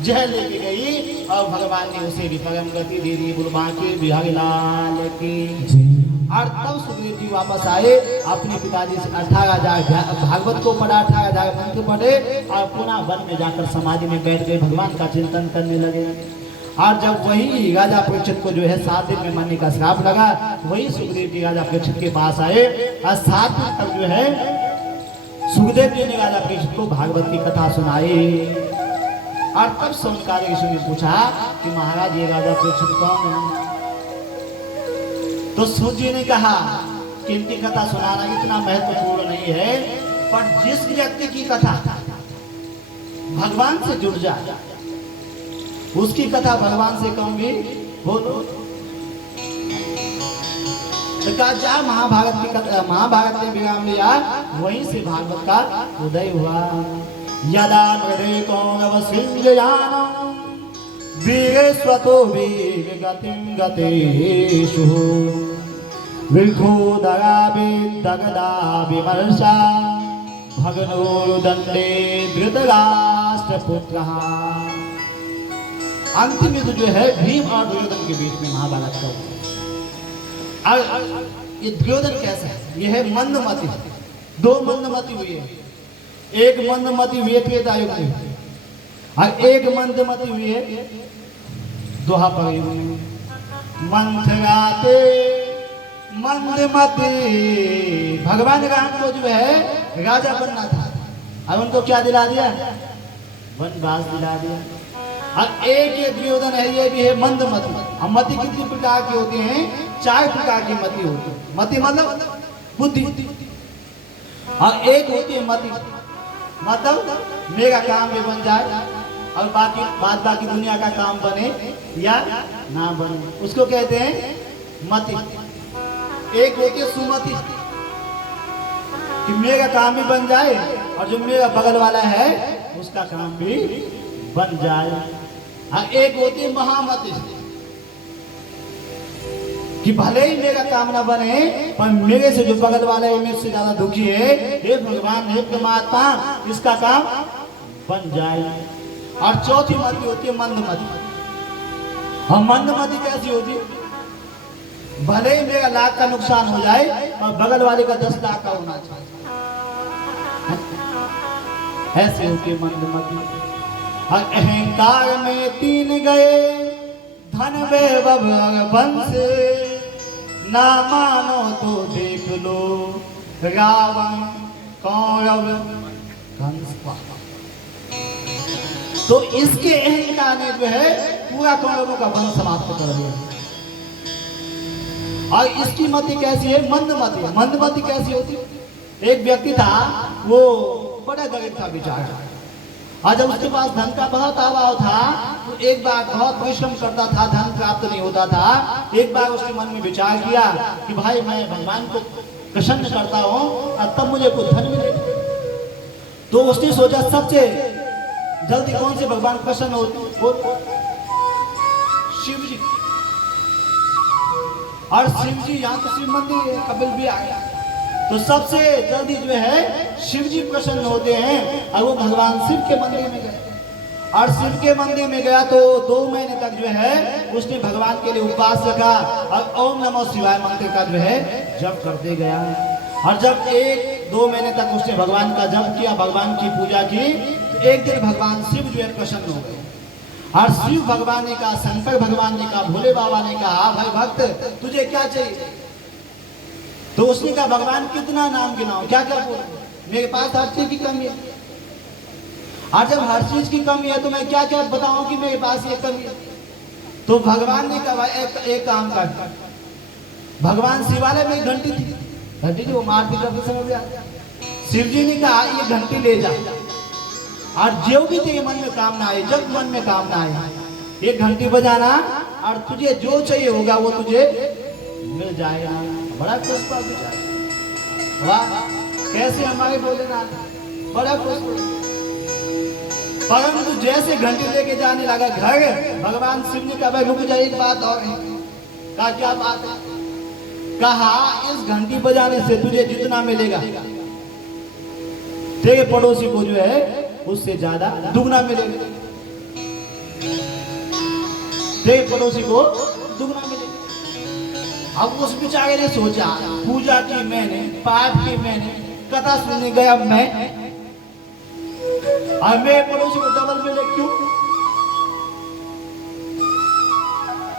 जहर लेके गई और भगवान ने उसे भी परम गति दे दी। बुलबा के बिहारी लाल की। और तब सुग्रीव जी वापस आए अपने पिताजी से 18,000 भागवत को पढ़ा, 18,000 मंत्र पढ़े और पुनः वन में जाकर समाधि में बैठ गए, भगवान का चिंतन करने लगे। और जब वही राजा परीक्षित को जो है 7 दिन में मरने का श्राप लगा, वही सुग्रीव जी राजा परीक्षित के पास आए और 7 दिन तक जो है सुखदेव जी ने राजा परीक्षित को भागवत की कथा सुनाई। और तब सोनकार्य ऋषि ने पूछा कि महाराज ये राजा परीक्षित कौन है? तो सूत जी ने कहा कि इनकी कथा सुनाना इतना महत्वपूर्ण नहीं है, पर जिस व्यक्ति की कथा भगवान से जुड़ जाए उसकी कथा भगवान से कम भी हो। तो कहा जा महाभारत की कथा, महाभारत ने विराम लिया, वहीं से भागवत का उदय हुआ। यदा मृदे कौरव सिंहयानम वीरे स्वतो वीरगतिं गतेषु विल्खोदरा विदगदा विमर्शा भगनोर्दण्डे धृतराष्ट्रपुत्रः। अंतिम युद्ध जो है भीम और दुर्योधन के बीच में महाभारत का हुआ। और ये दुर्योधन कैसा है? ये है मंदमती। 2 मंदमती हुई है, एक मंदमती हुई है त्रेतायुग में और एक मंदमती हुई है द्वापर युग में। मंथराते मंदमती, भगवान राम को जो है राजा बनना था और उनको क्या दिला दिया? वनवास दिला दिया। और एक ये दुर्योधन है, ये भी है मंदमती। अब मति कितनी प्रकार की होती हैं? 4 प्रकार की मति होती है। मति मतलब बुद्धि, और एक होती है मति मतलब मेरा काम भी बन जाए और बाकी दुनिया का काम बने या ना बने, उसको कहते हैं मति। एक होती है सुमति कि मेरा काम भी बन जाए और जो मेरा बगल वाला है उसका काम भी बन जाए। और एक होती है महामति कि भले ही मेरा काम ना बने पर मेरे से जो बगल वाला है मेरे से ज्यादा दुखी है, हे भगवान हे परमात्मा इसका काम बन जाए। और चौथी मति होती है मंदमति। और मंदमति कैसी होती है? भले ही मेरा लाख का नुकसान हो जाए और बगल वाले का 10 लाख का होना चाहिए, ऐसे होती है मंदमति। और अहंकार में 3 गए धन वैभव वंश, ना मानो तो देख लो रावण कौरव कंस। तो इसके अहंकार ने जो है पूरा कौरवों का वंश समाप्त कर दिया। और इसकी मति कैसी है? मंदमति। मंदमति कैसी होती? एक व्यक्ति था, वो बड़ा गरीब था बेचारा, और जब उसके पास धन का बहुत अभाव था तो एक बार बहुत परिश्रम करता था, धन प्राप्त नहीं होता था। एक बार उसके मन में विचार किया कि भाई मैं भगवान को प्रसन्न करता हूँ और तब मुझे कुछ धन मिले। तो उसने सोचा सबसे जल्दी कौन से भगवान प्रसन्न हो? शिव जी। और शिव जी यहाँ तो शिव मंदिर है, कपिल भी आया, तो सबसे जल्दी जो है शिव जी प्रसन्न होते हैं। और वो भगवान शिव के मंदिर में गए, और शिव के मंदिर में गया तो 2 महीने तक जो है उसने भगवान के लिए उपवास रखा और ओम नमो शिवाय मंत्र का जो है जप करते गया। और जब 1-2 महीने तक उसने भगवान का जप किया, भगवान की पूजा की, तो एक दिन भगवान शिव जो है प्रसन्न हो गए। और शिव भगवान ने कहा, शंकर भगवान ने कहा, भोले बाबा ने कहा, भाई भक्त तुझे क्या चाहिए? तो उसने कहा भगवान कितना नाम गिनाऊं, क्या क्या बोलूं, मेरे पास हर चीज की कमी है। और जब हर चीज की कमी है तो मैं क्या क्या बताऊं कि मेरे पास ये कमी है? तो भगवान ने कहा भाई एक काम कर, भगवान शिवालय में घंटी थी, घंटी थी वो मारती करते समय भी आ। शिव जी ने कहा ये घंटी ले जा, और जो भी तेरे मन में कामना आए, जब मन में कामना आए ये घंटी बजाना, और तुझे जो चाहिए होगा वो तुझे मिल जाएगा। बड़ा खुश था बेचारा। वाह, कैसे हमारे भोलेनाथ, बड़ा खुश हुआ। परंतु जैसे घंटी लेके जाने लगा घर, भगवान शिव ने कहा रुक जाए, एक बात और है। कहा क्या बात है? कहा इस घंटी बजाने से तुझे जितना मिलेगा तेरे पड़ोसी को जो है उससे ज्यादा दुगना मिलेगा, तेरे पड़ोसी को दुगना मिलेगा। अब उस बेचारे ने सोचा, पूजा की मैंने, पाठ की मैंने, कथा सुनने गया मैं, और मेरे पड़ोसी को डबल मिले क्यों?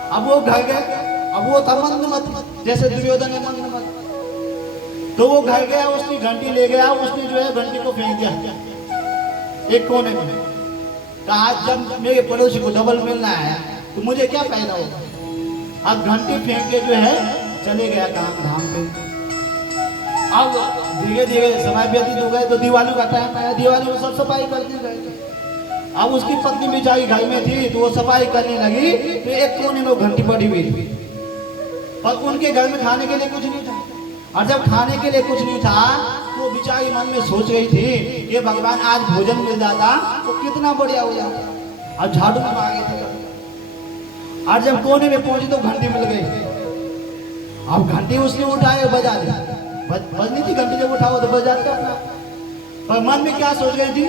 अब वो घर गए, अब वो था मंदमत, जैसे दुर्योधन है मंदमत। तो वो घर गया, उसने घंटी ले गया, उसने जो है घंटी को फेंक दिया एक कोने में। कहा जब मेरे पड़ोसी को डबल मिलना है तो मुझे क्या फायदा होगा। अब घंटी फेंक के जो है चले गया काम धाम पे। अब धीरे धीरे समय व्यतीत हो गए तो दिवाली का टाइम आया, दिवाली में सब सफाई करते गए। अब उसकी पत्नी बेचारी घर में थी तो वो सफाई करने लगी तो एक कोने में वो घंटी पड़ी हुई थी, पर उनके घर में खाने के लिए कुछ नहीं था। और जब खाने के लिए कुछ नहीं था तो बेचारी मन में सोच रही थी कि भगवान आज भोजन मिल जाता तो कितना बढ़िया हो जाता। अब झाड़ू में मांगे थे, और जब कोने में पहुंची तो घंटी मिल गई। अब घंटी उसने उठाए बजा दी, बजनी थी घंटी, जब उठाओ तो बजाते अपना। पर मन में क्या सोच रही थी,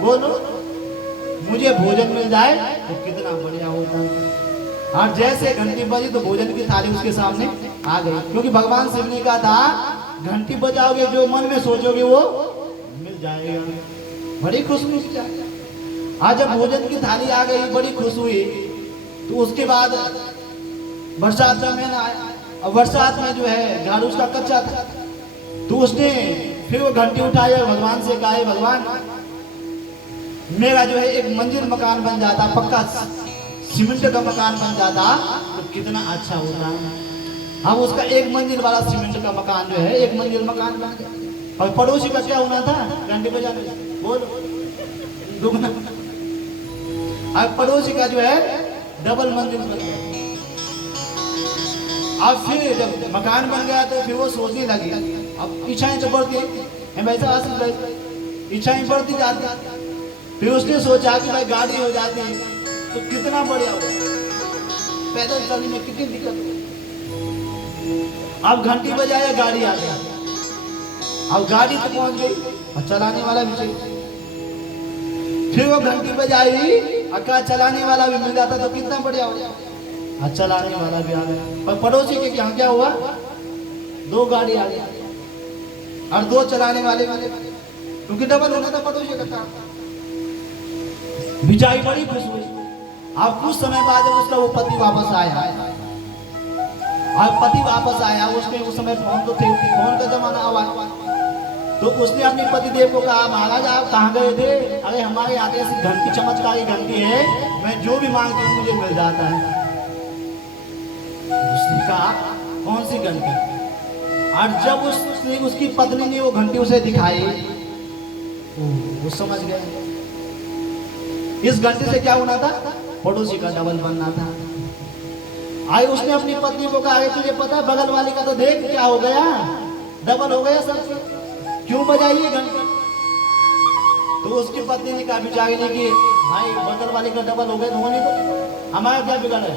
बोलो मुझे भोजन मिल जाए तो कितना बढ़िया होता। और जैसे घंटी बजी तो भोजन की थाली उसके सामने आ गई, क्योंकि भगवान शिव ने कहा था घंटी बजाओगे जो मन में सोचोगे वो मिल जाएगा। बड़ी खुश हुई। आज जब भोजन की थाली आ गई, बड़ी खुश हुई। तो उसके बाद बरसात का महीना आया, और बरसात में जो है घर उसका कच्चा था, तो उसने फिर वो घंटी उठाई, भगवान से कहा भगवान मेरा जो है एक मंजिल मकान बन जाता, पक्का सीमेंट का मकान बन जाता तो कितना अच्छा होता। अब उसका एक मंजिल वाला सीमेंट का मकान जो है एक मंजिल मकान बन गया। और पड़ोसी का क्या होना था, घंटी बजाने बोल दुगना। अब पड़ोसी का जो है डबल मंजिल बन गया। अब फिर जब मकान बन गया तो फिर वो सोचने लगी, अब इच्छाएं तो बढ़ती है वैसा आसिफ, इच्छाएं बढ़ती जाती। फिर उसने सोचा कि भाई गाड़ी हो जाती तो कितना बढ़िया हो, पैदल चलने में कितनी दिक्कत हो। अब घंटी बजाया, गाड़ी आ गई। अब गाड़ी तो पहुंच गई और चलाने वाला भी चाहिए। फिर वो घंटी बजाई, अक्का चलाने वाला भी मिल जाता तो कितना बढ़िया हो जाता। और चलाने वाला भी आ गया। पर पड़ोसी के यहाँ क्या हुआ, दो गाड़ी आ गई और दो चलाने वाले, क्योंकि डबल होना था पड़ोसी का काम। बिचारी बड़ी खुश हुई। अब कुछ समय बाद जब उसका वो पति वापस आया, अब पति वापस आया, उसने उस समय फोन तो थे, फोन का जमाना आवा, तो उसने अपने पति देव को कहा महाराज आप कहाँ गए थे? अरे हमारे यहाँ ऐसी घंटी, चमत्कारी घंटी है, मैं जो भी मांगती हूँ मुझे मिल जाता है। उसने कहा कौन सी घंटी? और जब उसकी पत्नी ने वो घंटी उसे दिखाई, वो समझ गया इस घंटे से क्या होना था, पड़ोसी का डबल बनना था। आई उसने अपनी पत्नी को कहा तुझे पता बगल वाले का तो देख क्या हो गया, डबल हो गया सब, क्यों बजाइए घंटी? तो उसकी पत्नी ने कहा बेचारी ने कि भाई बगल वाले का डबल हो गया तो होने दो, हमारा क्या बिगड़ है,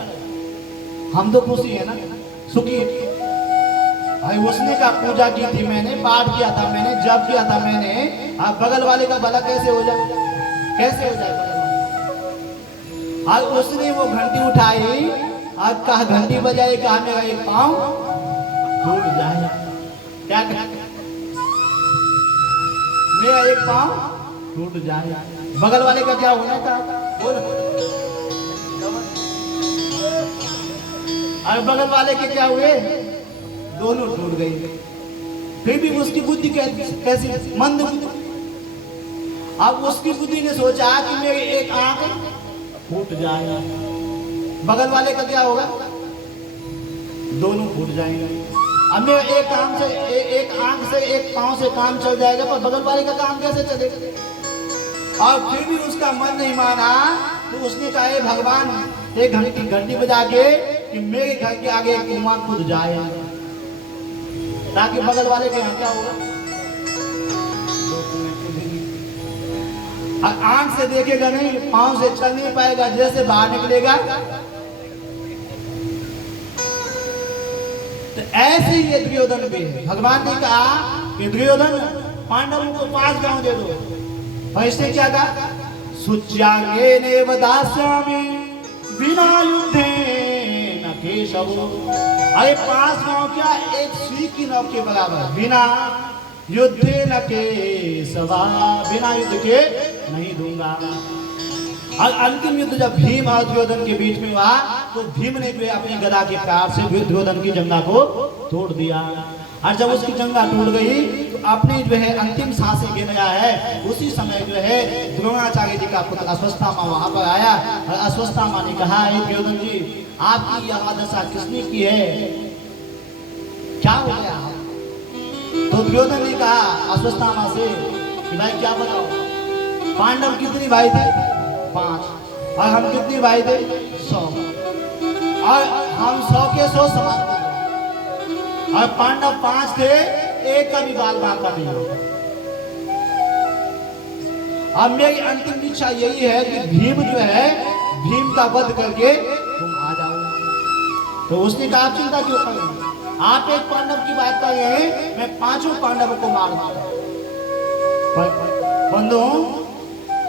हम तो खुशी है ना, सुखी। भाई उसने कहा पूजा की थी मैंने, पाठ किया था मैंने, जप किया था मैंने, अब बगल वाले का भला कैसे हो जाए, कैसे हो जाए? आज उसने वो घंटी उठाई, आज कहा घंटी बजाई, कहा मेरा एक पांव टूट जाए, क्या मेरा एक पांव टूट जाए। बगल वाले का क्या होना था, बोल। और बगल वाले के क्या हुए, दोनों टूट गए। फिर भी उसकी बुद्धि कैसी मंद बुद्धि। अब उसकी बुद्धि ने सोचा कि मेरी एक आंख फूट जाएगा, बगल वाले का क्या होगा, दोनों फूट जाएंगे। अब मेरे एक काम से एक आंख से एक पांव से काम चल जाएगा, पर बगल वाले का काम कैसे चलेगा? और फिर भी उसका मन नहीं माना, तो उसने कहा भगवान एक घंटी बजा के कि मेरे घर के आगे एक कुआं खुद जाए। जाके बगल वाले के यहाँ क्या होगा? आंख से देखेगा नहीं, पांव से चल नहीं पाएगा, जैसे बाहर निकलेगा। तो ऐसे ही ये दुर्योधन भी है। भगवान ने कहा कि दुर्योधन पांडवों को 5 गांव दे दो, और इसने क्या कहा? सुच्यागेनेव दास्यामि बिना युद्धे न केशव। अरे 5 गांव क्या, एक सुई की नोक के बराबर। बिना युद्धे न केशवा, बिना युद्ध के नहीं दूंगा। और अंतिम युद्ध जब भीम और दुर्योधन के बीच में हुआ, तो भीम ने जो है अपनी गदा के प्रहार से दुर्योधन की जंघा को तोड़ दिया। और जब उसकी जंघा टूट गई, तो अपने जो है अंतिम सांसें गिनाया है। उसी समय जो है द्रोणाचार्य जी का पुत्र अश्वत्थामा वहां पर आया, और अश्वत्थामा ने कहा, दुर्योधन जी, आपकी यह दशा किसने की है, क्या हो गया? तो दुर्योधन ने कहा अश्वत्थामा से कि भाई क्या बताओ, पांडव कितने भाई थे? 5, और हम कितने भाई थे? 100, और हम 100 के 100 समान थे, और पांडव 5 थे, एक का भी बाल बांका नहीं होगा। अब मेरी अंतिम इच्छा यही है कि भीम जो है, भीम का वध करके तुम आ जाओ। तो उसने कहा आप चिंता क्यों कर रहे हैं, आप एक पांडव की बात कर रहे हैं, मैं 5 पांडवों को मार दूंगा। बंधु,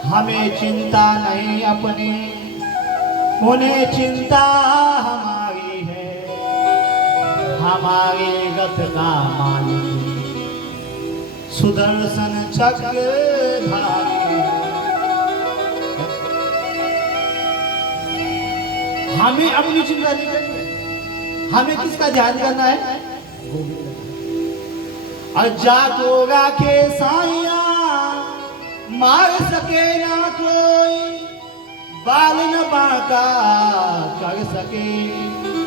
हमें चिंता नहीं अपने, उन्हें चिंता हमारी है, हमारे रथ का मालिक सुदर्शन चक्रधारी। हमें अपनी चिंता नहीं करनी, हमें किसका ध्यान करना है? और जाको राखे साइया, मार सके ना कोई, बाल न बांका कर सके,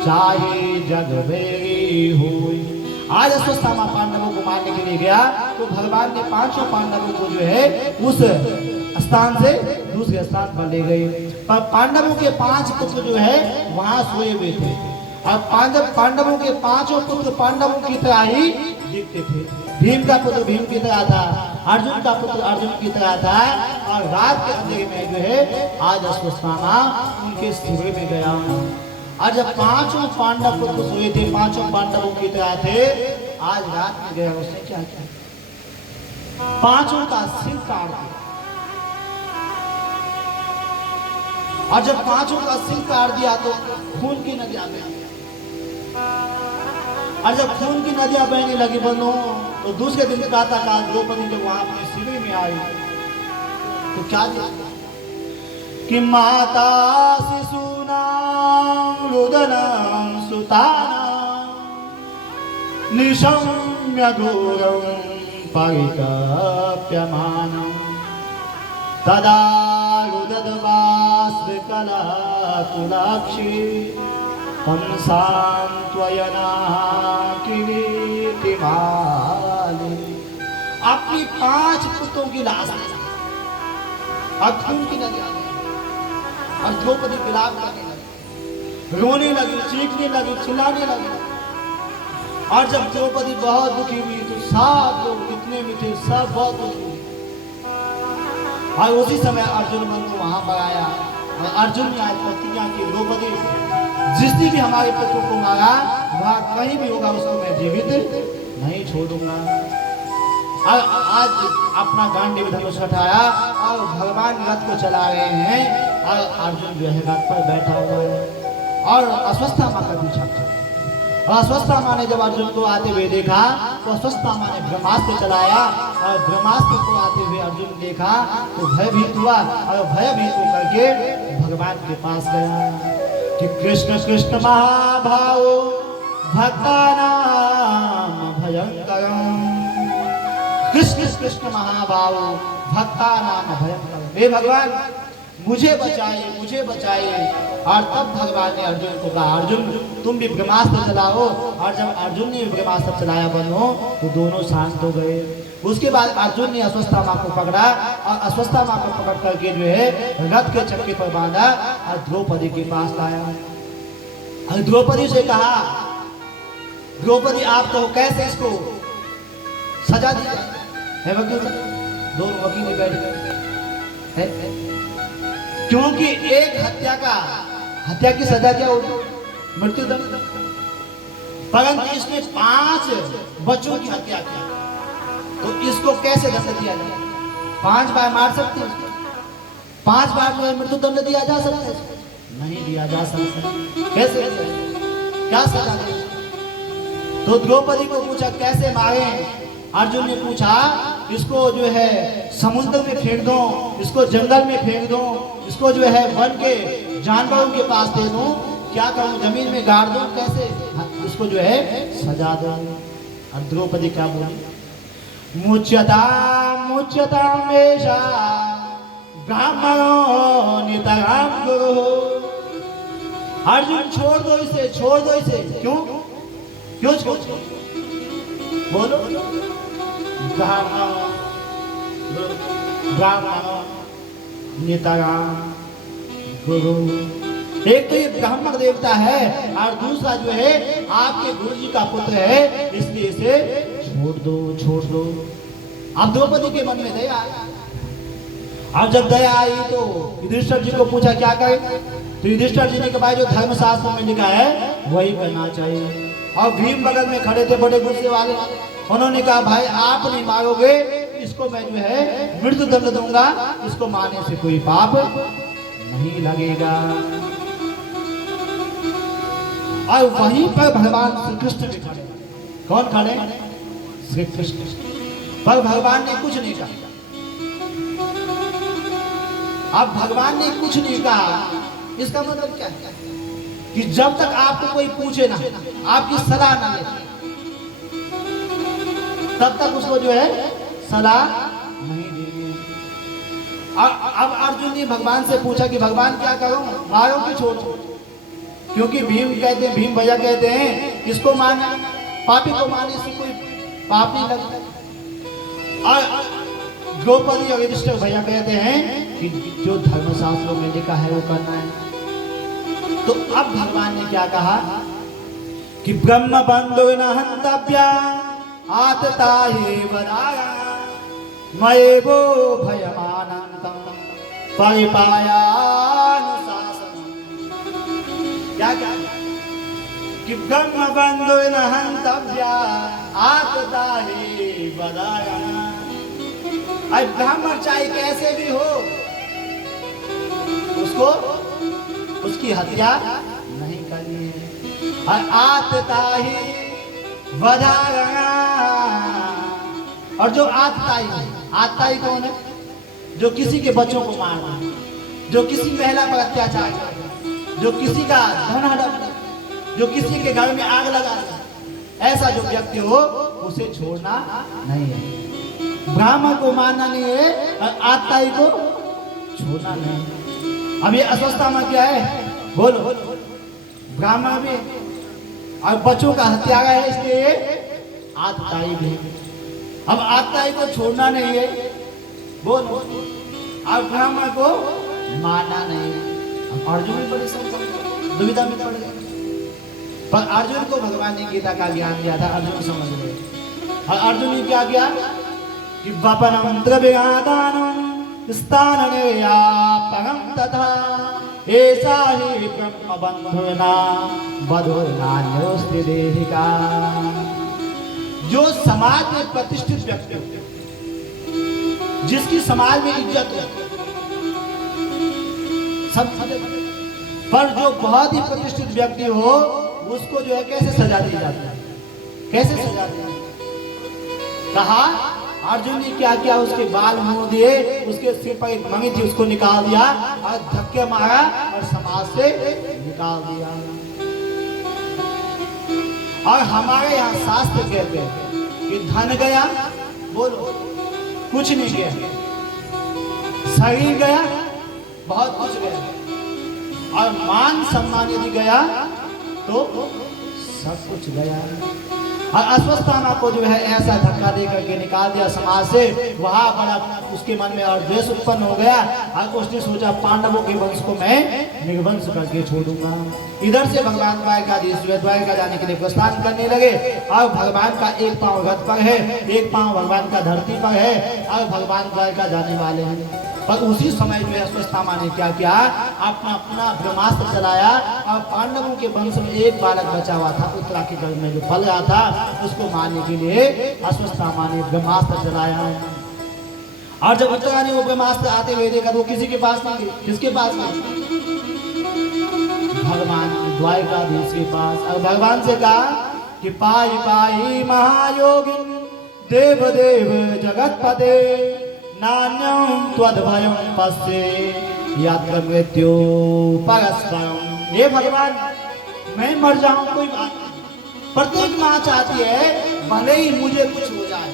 चाहे जग बेरी होई। आज अश्वत्थामा पांडवों को मारने के लिए गया, तो भगवान ने 5 पांडवों को जो है उस स्थान से दूसरे स्थान पर ले गए। पर पांडवों के 5 पुत्र जो है वहां सोए हुए थे, और पांडवों के 5 पुत्र पांडवों की तरह ही दिखते थे। भीम का पुत्र भीम की तरह था, अर्जुन का पुत्र अर्जुन की तरह था, और रात के अंधेरे में जो है आज अश्वत्थामा उनके शिविर में गया। और जब 5 पांडव पुत्र सोए थे, 5 पांडवों की तरह थे, आज रात में गया, उसने क्या किया? 5 का सिर काट दिया। और जब 5 का सिर काट दिया, तो खून की नदियां बहने, और जब खून की नदियां बहने लगी बंधु, तो दूसरे दिन प्रातःकाल द्रौपदी जब वहां अपने शिविर में आई, तो क्या देखा कि माता शिशूनां रुदनं सुतानां निशम्य घोरं परितप्यमानं, तदा रुदद्वास्कला कुलाक्षी सांत्वयना कीर्तिमाली। अपनी 5 पुत्रों की लाश और खून की नदी आ गई, और द्रौपदी विलाप करने लगी, रोने लगी, चीखने लगी, चिल्लाने लगी। और जब द्रौपदी बहुत दुखी हुई, तो सब लोग जितने भी थे सब बहुत दुखी हुए। और उसी समय अर्जुन बंधु वहां पर आया, और अर्जुन ने आज प्रतिज्ञा की, द्रौपदी जिसने भी हमारे पुत्र को मारा, वह कहीं भी होगा, उसको मैं जीवित नहीं छोड़ूंगा। और आज अपना गांडीव धनुष उठाया, और भगवान रथ को चला रहे हैं, और अर्जुन जो है रथ पर बैठा हुआ है, और अश्वत्थामा का पीछा कर। और अश्वत्थामा ने जब अर्जुन को आते हुए देखा, तो अश्वत्थामा ने ब्रह्मास्त्र चलाया, और ब्रह्मास्त्र को आते हुए अर्जुन देखा तो भयभीत हुआ, और भयभीत होकर के भगवान के पास गया कि कृष्ण कृष्ण महाभाव भक्तानां भयंकरं, कृष्ण कृष्ण महाभाव भक्तानां भयंकरं। हे भगवान, मुझे बचाइए, मुझे बचाइए। और तब भगवान ने अर्जुन को कहा, अर्जुन तुम भी ब्रह्मास्त्र चलाओ। और जब अर्जुन ने ब्रह्मास्त्र चलाया बनो, तो दोनों शांत हो गए। उसके बाद अर्जुन ने अश्वत्थामा को पकड़ा, और अश्वत्थामा को पकड़ करके जो है रथ के चक्के पर बांधा, और द्रौपदी के पास लाया। और द्रौपदी से कहा, द्रौपदी आप तो कैसे इसको सजा दी जाए। है वकील साहब, दोनों वकील बैठ गए है? क्योंकि एक हत्या की सजा क्या होगी? मृत्युदंड। परंतु इसने 5 बच्चों की हत्या की, तो इसको कैसे दंड दिया जाए? 5 बार मार सकते हैं, 5 बार जो है मृत्युदंड दिया जा सकता है? नहीं दिया जा सकता। कैसे? क्या सजा दे? तो द्रौपदी को पूछा कैसे मारे? अर्जुन ने पूछा इसको जो है समुद्र में फेंक दो, इसको जंगल में फेंक दो, इसको जो है वन के जानवरों के पास दे दो, क्या करूं, जमीन में गाड़ दो, कैसे इसको जो है सजा दो? और द्रौपदी क्या बोली? मुच्यता मुच्यता मेषा ब्राह्मणो नितराम गुरु। अर्जुन छोड़ दो इसे, छोड़ दो इसे। क्यों क्यों छोड़? बोलो। ब्राह्मणो नितराम गुरु। एक तो ये ब्राह्मण देवता है और दूसरा जो है आपके गुरु जी का पुत्र है, इसलिए इसे छोड़ दो, छोड़ दो। अब द्रौपदी के मन में दया आई। अब जब दया आई तो युधिष्ठिर जी को पूछा क्या करें? तो युधिष्ठिर जी ने कहा भाई जो धर्मशास्त्र में लिखा है वही करना चाहिए। और भीम बगल में खड़े थे बड़े गुस्से वाले, उन्होंने कहा भाई आप नहीं मारोगे, इसको मैं जो है मृत्यु दंड दूंगा, इसको मारने से कोई पाप नहीं लगेगा। और वहीं पर भगवान श्री कृष्ण भी खड़े। कौन खड़े? श्री कृष्ण। पर भगवान ने कुछ नहीं कहा। अब भगवान ने कुछ नहीं कहा, इसका मतलब क्या है? कि जब तक आपको कोई पूछे ना, आपकी सलाह ना ले, तब तक उसको जो है सलाह नहीं देंगे। अब अर्जुन ने भगवान से पूछा कि भगवान क्या करूं, मारो कि छोड़ो? क्योंकि भीम कहते हैं, भीम भैया कहते हैं इसको मारना, पापी को मारने से कोई पाप नहीं लगता। और द्रौपदी और युधिष्ठिर भैया कहते हैं कि जो धर्मशास्त्रों में लिखा है वो करना है। तो अब भगवान ने क्या कहा कि ब्रह्म बंधु न हंतव्या आतता हे वदाया मयेवो भयमानंतम परिपायानुशासनम। क्या क्या? कि ब्रह्म बंधु न हंतव्या आतता हे वदाया। अब ब्राह्मण चाहे कैसे भी हो, उसको उसकी हत्या नहीं करनी है। और आतताई वधाया। और जो आतताई, आतताई कौन है? जो किसी के बच्चों को मारना, जो किसी महिला पर अत्याचार करना, जो किसी का धन हड़पना, जो किसी के घर में आग लगाना, ऐसा जो व्यक्ति हो उसे छोड़ना नहीं है। ब्राह्मण को मारना नहीं है और आतताई को छोड़ना नहीं। अब ये अस्वस्थता क्या है? बोलो। ब्राह्मण भी और बच्चों का हत्यारा है, इसलिए आतताई भी। अब आतताई को छोड़ना नहीं है, बोलो। और ब्राह्मण को मारना नहीं है। अब अर्जुन भी बड़ी दुविधा में पड़ गए, पर अर्जुन को भगवान ने गीता का ज्ञान दिया था, अर्जुन समझ गए। और अर्जुन ने क्या किया कि वपनम द्रव्यादानम स्थाननेयापहं तथा ऐसा ही ब्रह्म बंधुना बधुर्नान्योस्ति देहिका। जो समाज में प्रतिष्ठित व्यक्ति हो, जिसकी समाज में इज्जत हो, सब, पर जो बहुत ही प्रतिष्ठित व्यक्ति हो उसको जो है कैसे सजा दी जाती है? कैसे सजा दी? कहा अर्जुन ने क्या किया, उसके बाल मुंह दिए, उसके सिर पर एक मंगी थी उसको निकाल दिया और धक्के मारा और समाज से निकाल दिया। और हमारे यहाँ शास्त्र कहते हैं कि धन गया, बोलो, कुछ नहीं गया, शरीर गया, बहुत कुछ गया, और मान सम्मान यदि गया तो सब कुछ गया। और अश्वत्थामा को जो है ऐसा धक्का दे करके निकाल दिया समाज से। वहां बड़ा उसके मन में और द्वेष उत्पन्न हो गया और उसने सोचा पांडवों के वंश को मैं निर्वंश करके छोड़ूंगा। इधर से भगवान द्वारकाधीश द्वारका जाने के लिए प्रस्थान करने लगे और भगवान का एक पांव रथ पर है, एक पांव भगवान का धरती पर है और भगवान द्वारका जाने वाले हैं। पर उसी समय जो है अश्वत्थामा ने क्या किया, अपना ब्रह्मास्त्र चलाया और पांडवों के वंश में एक बालक बचा हुआ था उत्तरा के गर्भ में जो पल रहा था, उसको मारने के लिए अश्वत्थामा ने ब्रह्मास्त्र चलाया। और जब उत्तरा ने वो ब्रह्मास्त्र आते हुए देखा तो वो किसी के पास नहीं गई। किसके पास गई? भगवान द्वारकाधीश के पास। और भगवान से कहा कि पाई पाई महायोगिन देव देव जगतपते नान्यं त्वद्भयं पश्ये यत्र मृत्यु परस्परम। हे भगवान, मैं मर जाऊं कोई बात नहीं। प्रत्येक माँ चाहती है भले ही मुझे कुछ हो जाए,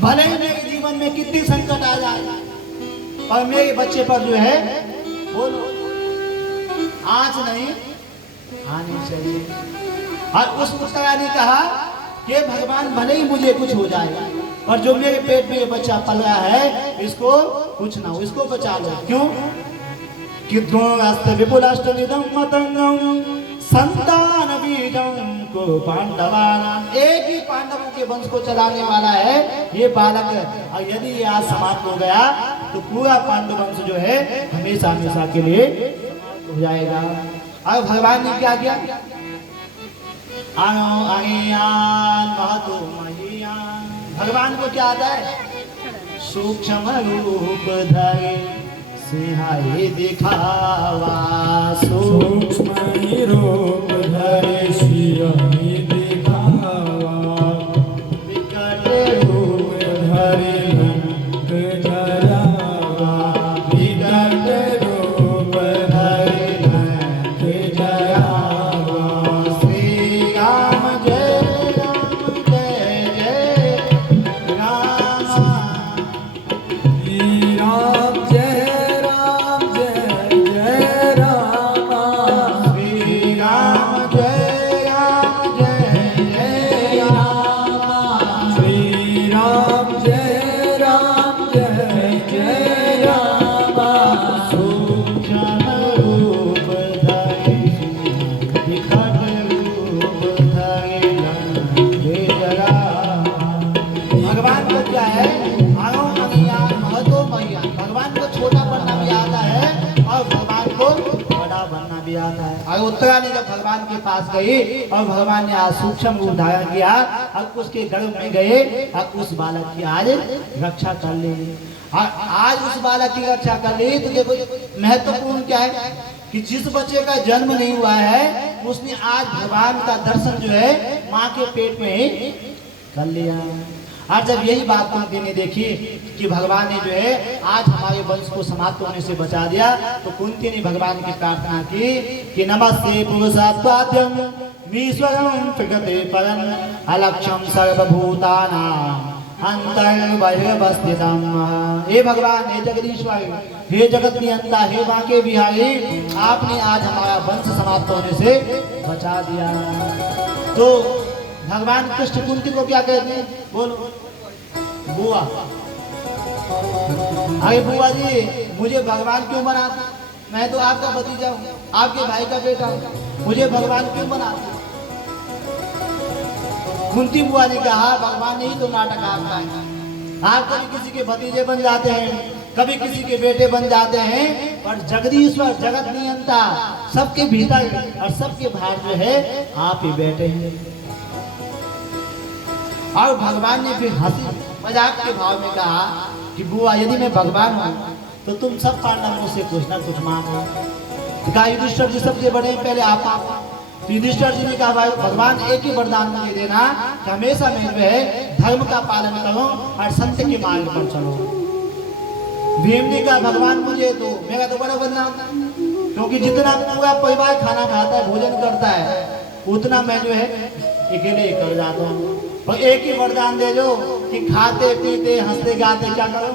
भले ही मेरे जीवन में कितनी संकट आ जाए, और मेरे बच्चे पर जो है बोलो आंच नहीं आनी चाहिए। और उस उत्तरा ने कहा कि भगवान भले ही मुझे कुछ हो जाए, और जो मेरे पेट में ये बच्चा पल रहा है इसको कुछ ना हो, इसको बचा लो। क्यों कि द्रोणास्त्र विपुलास्त्र निदम मतंगम संतान बीजम को पांडवानाम। एक ही पांडवों के वंश को चलाने वाला है ये बालक, और यदि ये आज समाप्त हो गया तो पूरा पांडव वंश जो है हमेशा हमेशा के लिए हो जाएगा। और भगवान ने क्या किया, भगवान को क्या आता है, सूक्ष्म रूप धरे सिंहाई दिखावा, सूक्ष्म रूप धरे सिंहाई दिखावा, विकट रूप धरे लंक जरावा, विकट रूप धरे लंक जरावा। श्री राम जय राम जय जय राम। श्री राम जय राम जय जय राम। श्री राम जय राम जय जय राम। श्री राम जय राम जय जय राम। सूक्ष्म रूप धरे विकट रूप धरे लंक जरावा। भगवान को क्या है, आनो अज्ञान महतो मैया। भगवान को छोटा बनना भी आता है और भगवान को बड़ा बनना भी आता है। और उत्तरा ने जब भगवान के पास गई और भगवान ने आज सूक्ष्म रूप धारण किया और उसके गर्भ में गए और उस बालक की आज रक्षा कर ली। और आज उस बालक की रक्षा कर ली तो देखो महत्वपूर्ण क्या है कि जिस बच्चे का जन्म नहीं हुआ है उसने आज भगवान का दर्शन जो है माँ के पेट में ही कर लिया। और जब यही बात कुंती ने देखी कि भगवान ने जो है आज हमारे वंश को समाप्त होने से बचा दिया, तो कुंती ने भगवान की प्रार्थना की कि नमस्ते पुरुषात्वाद्यम ईश्वरं प्रगते परम अलक्ष्यम सर्वभूतानां अंतर्बहिर्वस्थितम्। हे भगवान, हे जगदीश्वर, हे जगत नियंता, हे बांके बिहारी, आपने आज हमारा वंश समाप्त होने से बचा दिया। तो भगवान कृष्ण कुंती को क्या कहते हैं, बोलो बुआ। अरे बुआ जी, मुझे भगवान क्यों बनाते, मैं तो आपका भतीजा हूँ, आपके भाई का बेटा हूँ, मुझे भगवान क्यों बनाते। कुंती बुआ ने कहा भगवान ही तो नाटक आपका है। आप कभी किसी के भतीजे बन जाते हैं, कभी किसी के बेटे बन जाते हैं, पर जगदीश्वर जगत नियंता सबके भीतर और सबके बाहर जो है आप ही बैठे हैं। और भगवान ने फिर हंसी मजाक के भाव में कहा कि बुआ, यदि मैं भगवान हूँ तो तुम सब पांडवों से कुछ ना कुछ मांगो। तो कहा युधिष्ठिर जी सबसे बड़े हैं, पहले आप मांगो। तो युधिष्ठिर जी ने कहा भाई भगवान एक ही वरदान मुझे देना कि हमेशा मैं जो है धर्म का पालन करो और सत्य के मार्ग पर चलो। भीम ने कहा भगवान मुझे तो मेरा तो बड़ा बदनाम, क्योंकि जितना पूरा परिवार खाना खाता है भोजन करता है उतना मैं जो है अकेले कर जाता हूँ। और एक ही वरदान दे दो कि खाते पीते हंसते गाते क्या करो,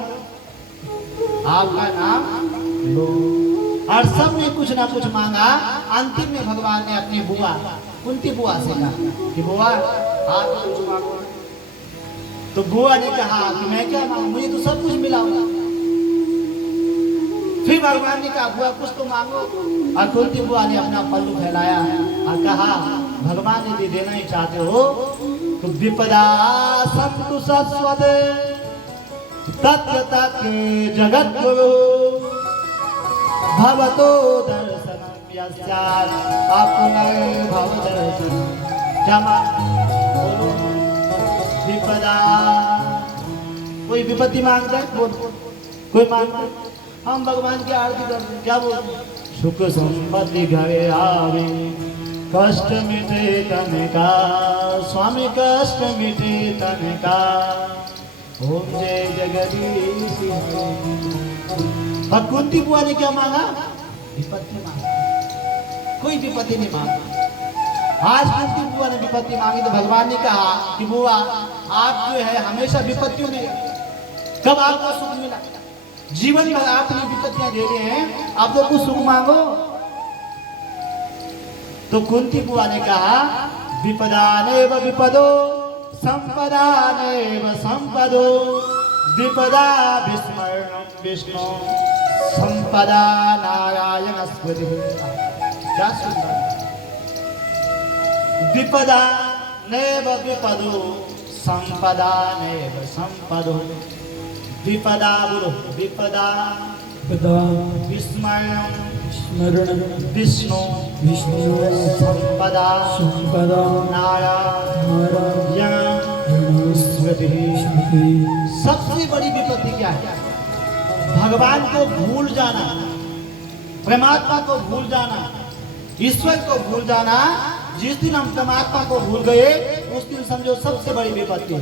आपका नाम लो। और सब ने कुछ ना कुछ मांगा। अंतिम में भगवान ने अपनी बुआ कुंती बुआ से कहा कि बुआ आप कुछ मांगो। तो बुआ ने कहा कि मैं क्या मांगू, मुझे तो सब कुछ मिला होगा। फिर भगवान ने कहा बुआ कुछ तो मांगो। और कुंती बुआ ने अपना पल्लू फैलाया और कहा भगवान यदि देना ही चाहते हो तो विपदा संतु सस्वद तत्व तत्व जगत गुरु भवतो दर्शनम यस्यात् अपने भव दर्शन। क्या बोलो विपदा, कोई विपत्ति मांगता है बोल, कोई मांगता है? हम भगवान की आरती करते हैं, क्या बोलते हैं? सुख संपत्ति घरे आवे कष्ट मिटे तन का, स्वामी कष्ट मिटे तन का, ओम जय जगदीश हरे। कुंती बुआ ने क्या मांगा? विपत्ति मांगा, कोई विपत्ति नहीं मांगा। आज कुंती बुआ ने विपत्ति मांगी तो भगवान ने कहा कि बुआ आप जो है हमेशा विपत्तियों में, कब आपको सुख मिला? जीवन में आपने विपत्तियां दे रहे हैं, आप लोग कुछ सुख मांगो। तो कुंती बुआ ने कहा विपदानेव विपदो संपदानेव संपदो विपदा विस्मरणं विष्णु संपदा नारायण स्मृति। क्या सुंदर! विपदा नेव विपदो संपदा नेव संपदो। विपदा बोलो, विपदा विस्मरणं विष्णु संपदा नारायण स्मृति। सबसे बड़ी विपत्ति क्या है? भगवान को भूल जाना, परमात्मा को भूल जाना, ईश्वर को भूल जाना। जिस दिन हम परमात्मा को भूल गए उस दिन समझो सबसे बड़ी विपत्ति है।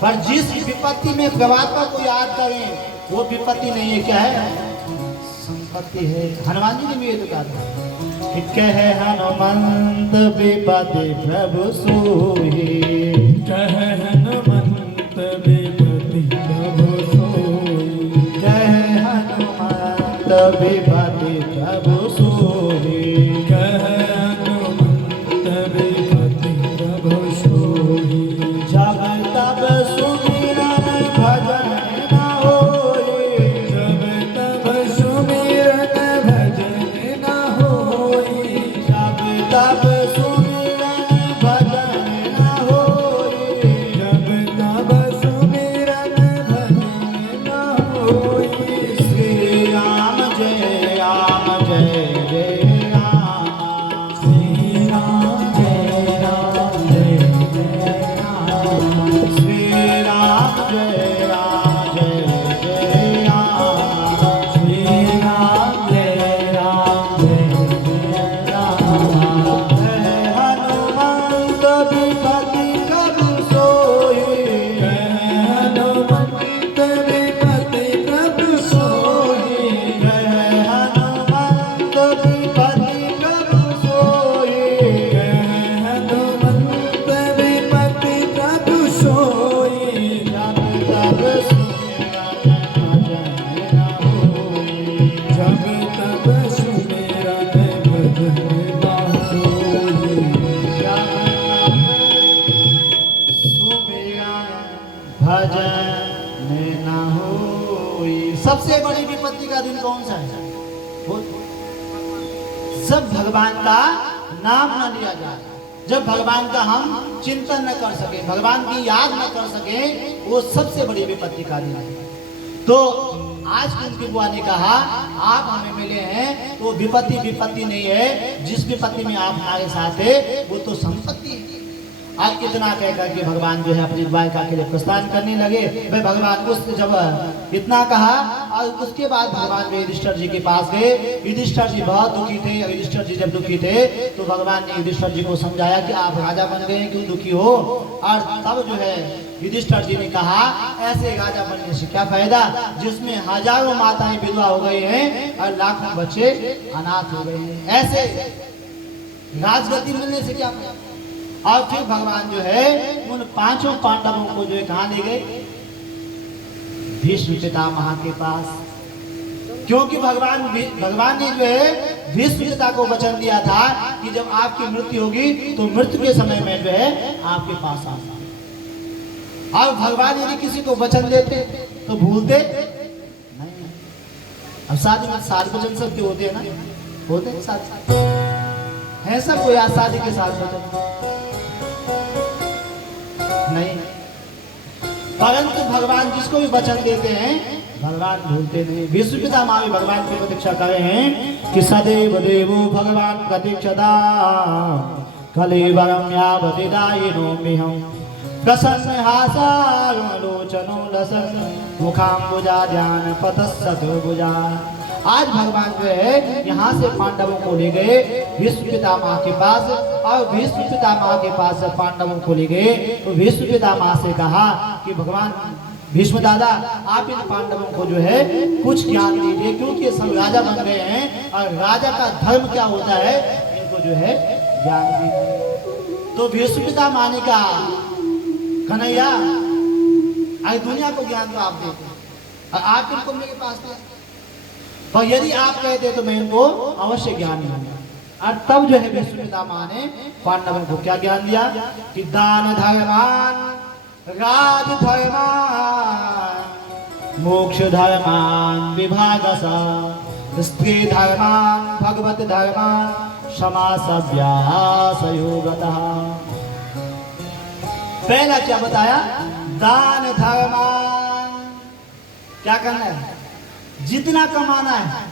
पर जिस विपत्ति में परमात्मा को याद करें वो विपत्ति नहीं है, क्या है? संपत्ति है। हनुमान जी ने भी ये तो कहा था कि कहे हनुमंत विपत्ति प्रभु सोई, कहे हनुमंत विपत्ति प्रभु सोई, कहे हनुमंत विपत्ति प्रभु सोई, कहे हनुमंत विपत्ति प्रभु सोई। जब तब सुमिरन भजन न होई, जब तब सुमिरन भजन न होई, जब तब सुमिरन भजन न होई, जब तब सुमिरन भजन न होई। श्री राम जय राम जय जय राम, श्री राम जय राम जय जय राम, श्री राम जय राम जय जय राम, श्री राम जय राम जय जय राम। कहे हनुमंत विपत्ति कबू सोई, कहे हनुमंत विपत्ति प्रभु सोई, कहे हनुमंत विपत्ति कबू सोई, कहे हनुमंत विपत्ति प्रभु सोई। जब तब सुमिरन भजन न होई, जब तब सुमिरन भजन न होई, भजन न होई। सबसे बड़ी विपत्ति का दिन कौन सा है? जब भगवान का नाम न लिया जाए, जब भगवान का हम चिंतन न कर सके, भगवान की याद न कर सके, वो सबसे बड़ी विपत्ति का दिन है। तो आज कुंती बुआ ने कहा आप हमें मिले हैं तो विपत्ति विपत्ति नहीं है, जिस विपत्ति में आप हमारे साथ है वो तो संपत्ति है। आज कितना कहकर के भगवान जो है अपनी द्वारका के लिए प्रस्थान करने लगे। भाई भगवान उस जब इतना कहा और उसके बाद भगवान युधिष्ठिर जी के पास गए। युधिष्ठिर जी बहुत दुखी थे। युधिष्ठिर जी जब दुखी थे तो भगवान ने युधिष्ठिर जी को समझाया कि आप राजा बन गए क्यों दुखी हो। और तब जो है युधिष्ठिर जी ने कहा ऐसे राजा बनने से क्या फायदा जिसमें हजारों माताएं विधवा हो गई हैं और लाखों बच्चे अनाथ हो गए हैं। ऐसे राजगद्दी मिलने से क्या फायदा। और फिर भगवान जो है उन पांचों पांडवों को जो है कहाँ ले गए? भीष्म पितामह के पास। क्योंकि भगवान ने जो है विष्णु पिता को वचन दिया था कि जब आपकी मृत्यु होगी तो मृत्यु के समय में जो है आपके पास आना। अब भगवान यदि किसी को वचन देते तो भूलते नहीं। अब शादी में सात वचन सबके होते हैं ना, होते हैं साथ है सबको याद शादी के साथ वचन नहीं, परंतु भगवान जिसको भी वचन देते हैं भगवान भूलते नहीं। विष्णु पिता माँ भी भगवान की प्रतीक्षा कर रहे हैं कि सदैव देवो भगवान प्रतीक्षता कलेवरम यावतिदायिनो मिहं प्रसन्न हासालोचनो लसन मुखाम्बुजा ध्यान पतस्सतुर्भुजा। आज भगवान जो है यहाँ से पांडवों को ले गए विष्णु पितामह के पास, और विष्णु पितामह के पास पांडवों को ले गए तो विष्णु पितामह से कहा कि भगवान भीष्म दादा आप इन पांडवों को जो है कुछ ज्ञान दीजिए, क्योंकि ये सब राजा बन गए हैं और राजा का धर्म क्या होता है इनको जो है ज्ञान दीजिए। तो भीष्म पितामह ने कहा कन्हैया आज दुनिया को ज्ञान तो आप देते और आप इनको मेरे पास दे, और यदि आप कहते तो मैं इनको अवश्य ज्ञान दूंगा। और तब जो है भीष्म पितामह ने पांडवों को क्या ज्ञान दिया कि दान धर्मान राज धर्मान मोक्ष धर्मान विभागसा स्त्री धर्मान भगवत धर्मान समासव्यास योगतः। पहला क्या बताया, दान धर्मान क्या करना है, जितना कमाना है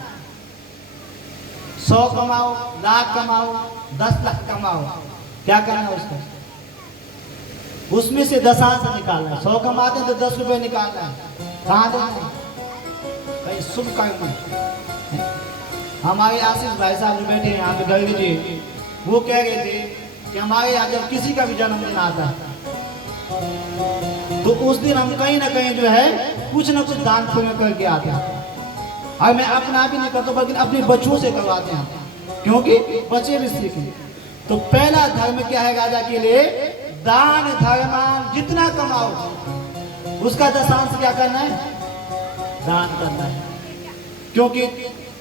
100 कमाओ, लाख कमाओ, 10 लाख कमाओ, क्या करना है उसको, उसमें से दशांश निकालना है। 100 कमाते हैं तो 10 रुपए निकालना है, कहाँ देना है, कहीं शुभ कर्म में। हमारे आशीष भाई साहब जो बैठे हैं यहाँ पे गर्ग जी, वो कह रहे थे कि हमारे यहाँ जब किसी का भी जन्मदिन आता है तो उस दिन हम कहीं ना कहीं जो है कुछ ना कुछ दान पुण्य करके आते हैं। और मैं अपना भी नहीं करता बल्कि अपने बच्चों से करवाते हैं, क्योंकि बच्चे भी सीखें। तो पहला धर्म क्या है राजा के लिए, दान धर्मान, जितना कमाओ उसका दशांश क्या करना है, दान करना है। क्योंकि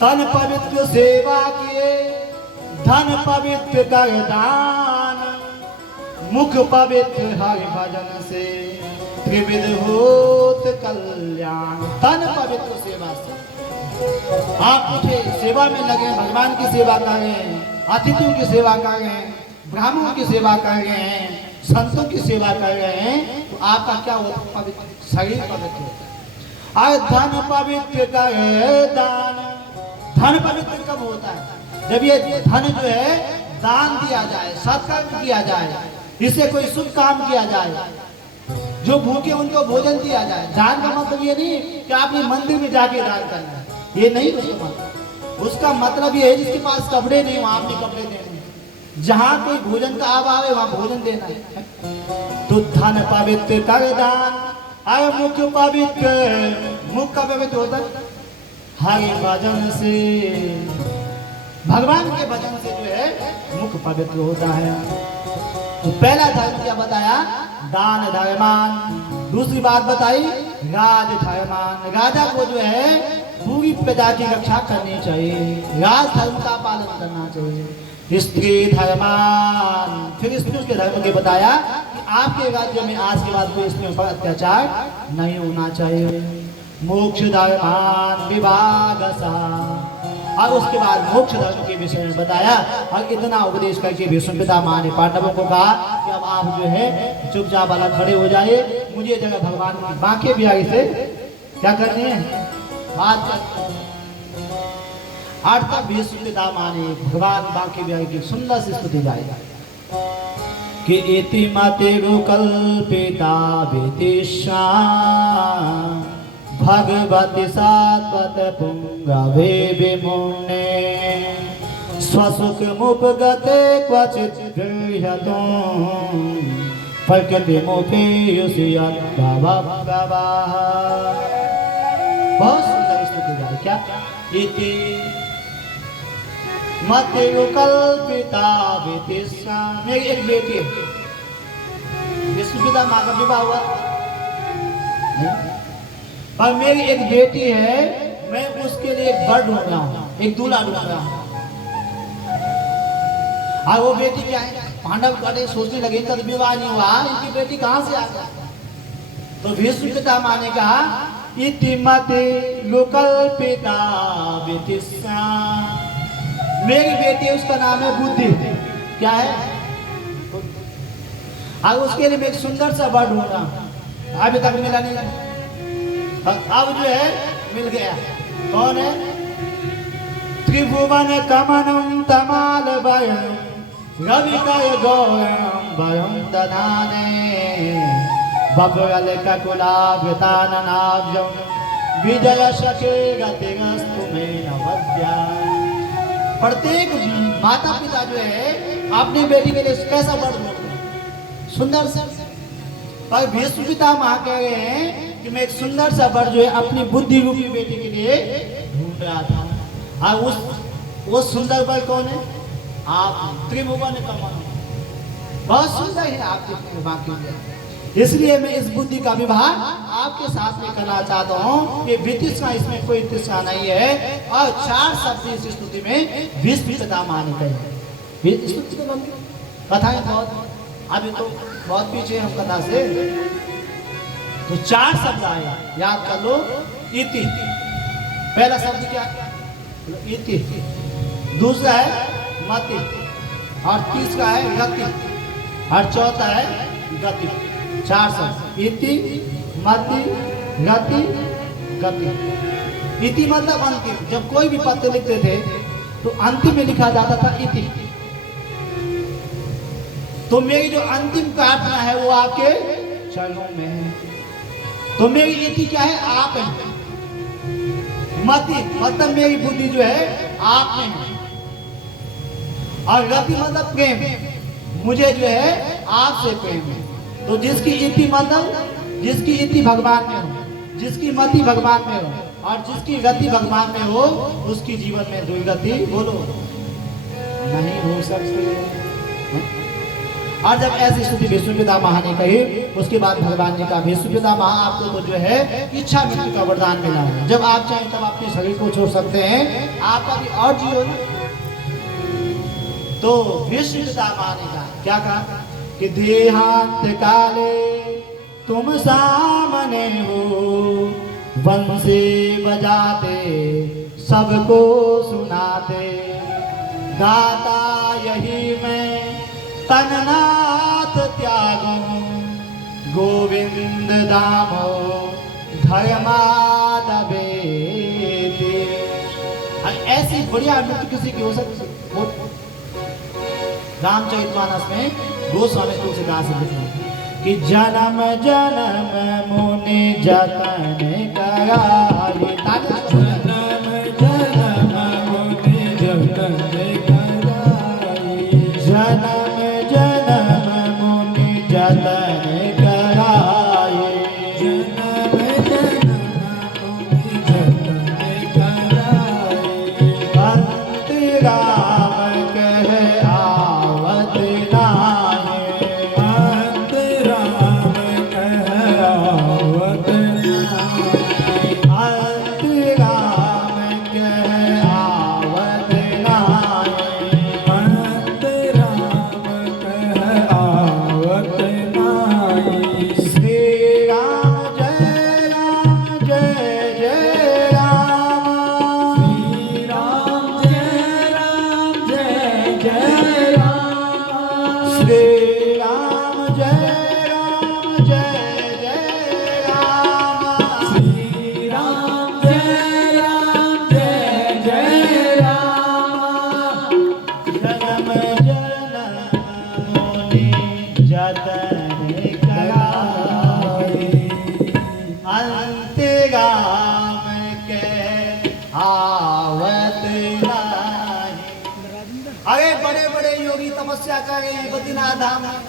तन पवित्र सेवा किए धन पवित्र कर दान, मुख पवित्र हरि भजन से त्रिविध होत कल्याण। तन पवित्र सेवा से आप उठे सेवा में लगे, भगवान की सेवा कर रहे हैं, अतिथियों की सेवा कर रहे हैं, ब्राह्मणों की सेवा कर रहे हैं, संतों की सेवा कर रहे हैं, तो आपका क्या होता है, पवित्र शरीर पवित्र होता है। और धन पवित्र कर दान, धन पवित्र कब होता है, जब ये धन जो है दान दिया जाए, सत्कर्म किया जाए, इससे कोई शुभ काम किया जाए, जो भूखे उनको भोजन दिया जाए। दान का मतलब ये नहीं कि आपने मंदिर में जाके दान करना है, ये नहीं उसका मतलब। उसका मतलब ये है जिसके पास कपड़े नहीं वहां आपने कपड़े देने, जहाँ कोई भोजन का अभाव है वहां भोजन देना है। तो धन पवित्र कर दान, और मुख पवित्र, मुख का पवित्र होता है हरि भजन से, भगवान के भजन से जो है मुख पवित्र होता है। तो पहला धर्म क्या बताया, दान धर्मान। दूसरी बात बताई राज धर्मान, राजा को जो है पूरी प्रजा की रक्षा करनी चाहिए, राज धर्म का पालन करना चाहिए। स्त्री धर्मान, फिर स्त्री के धर्म के बताया कि आपके राज्य में आज के बाद कोई स्त्रियों पर अत्याचार नहीं होना चाहिए। मोक्ष धर्मान विभागसा, और उसके बाद मोक्ष धर्म के विषय में बताया। और इतना उपदेश करके भीष्म पितामह ने पांडवों को कहा कि अब आप जो है चुपचाप वाला खड़े हो जाए, मुझे जगह भगवान की बांके बिहारी से क्या करनी है, बात कर। और तब भीष्म पितामह ने भगवान बांके बिहारी की सुंदर सी स्तुति गाई कि इति मतेरु कल्पिता विदिशा भगवति सात्वत पुंगवे विमुने स्वसुख मुपगते क्वचित् गृह्यतुं प्रकृति मुपेयुषयत् भवप्रवाह। बहुत सुंदर स्तुति गाई। क्या इति मतेरु कल्पिता विदिशा, मेरी एक बेटी है, विष्णु पितामह का विवाह हुआ और मेरी एक बेटी है, मैं उसके लिए एक वर ढूंढ रहा हूँ, एक दूल्हा ढूंढ रहा हूँ। और वो बेटी क्या है, पांडव कड़े सोचने लगे इनका तो विवाह नहीं हुआ, इनकी बेटी कहाँ से आ गई। तो भीष्म पितामह ने कहा इतिमते लोकल्पिता वितिस्सा, मेरी बेटी उसका नाम है बुद्धि। क्या है? अब उसके लिए मैं एक सुंदर सा वर ढूंढा, अभी तक मिला नहीं, अब जो है मिल गया। कौन है? त्रिभुवन कमनम तमाल भयम रविकय गौरम भयम दधाने बबुल ककुलाभ्यताननाब्जम विजय शके गतिगस्तु में नवद्या। प्रत्येक माता पिता जो है अपनी बेटी के लिए कैसा वर ढूंढते हैं? सुंदर सा। पर भीष्म पितामह कह रहे हैं कि मैं एक सुंदर सा वर जो है अपनी बुद्धि रूपी बेटी के लिए ढूंढ रहा था। और वो सुंदर वर कौन है? आप। त्रिभुवन कमल, बहुत सुंदर है आपके बाकी। इसलिए मैं इस बुद्धि का विवाह आपके साथ में करना चाहता हूँ कि वितृष्णा, इसमें कोई तृष्णा नहीं है। और 4 शब्द इस स्तुति में भीष्म पितामह ने कहे। कथाएं बहुत, अभी तो बहुत पीछे हम कथा से, तो 4 शब्द आए, याद कर लो। इति, पहला शब्द क्या? इति। दूसरा है मति, और तीसरा है गति, और चौथा है गति। 4 शब्द, इति, मति, गति, गति। इति मतलब अंतिम। जब कोई भी पत्र लिखते थे तो अंतिम में लिखा जाता था इति। तो मेरी जो अंतिम प्रार्थना है वो आपके चरणों में है। तो मेरी इति क्या है? आप है। मति मतलब मेरी बुद्धि जो है आप में है। और गति मतलब प्रेम, मुझे जो है आपसे प्रेम है। तो जिसकी इति मतलब जिसकी इति भगवान में हो, जिसकी मति भगवान में हो, और जिसकी गति भगवान में हो, उसकी जीवन में दुर्गति बोलो नहीं हो सकती। और जब ऐसी स्तुति भीष्म पितामह ने कही, उसके बाद भगवान ने कहा भीष्म पितामह आपको तो जो है इच्छा मृत्यु का वरदान मिला है। जब आप चाहें तब अपने शरीर को छोड़ सकते हैं, आपका भी और जियो ना। तो भीष्म पितामह ने कहा, क्या कहा कि देहांत काले तुम सामने हो, बंसी बजाते सबको सुनाते, गाता यही मैं तननाथ त्यागो, गोविंद दामो धर्मादबेति। ऐसी बढ़िया मृत्यु किसी की हो सकती? रामचरितमानस में गोस्वामी तुलसीदास लिखते हैं कि जन्म जन्म मुनि जतन कराई, जन्म जन्म मुनि जतन कराई, जन्म जन्म मुनि जतन कराई, जन्म जन्म मुनि जतन कराई। अंत राम कह आवत नाहि, अंत राम कह आवत नाहि, अंत राम कह आवत नाहि, अंत राम कह आवत नाहि। श्री राम जय जय राम, श्री राम जय जय राम, श्री राम जय जय राम, श्री राम जय जय राम। जन्म जन्म मुनि जतन कराई, अंत राम के आवत नाहि। अरे बड़े बड़े योगी तपस्या कर रहे हैं बद्रीनाथ धाम में,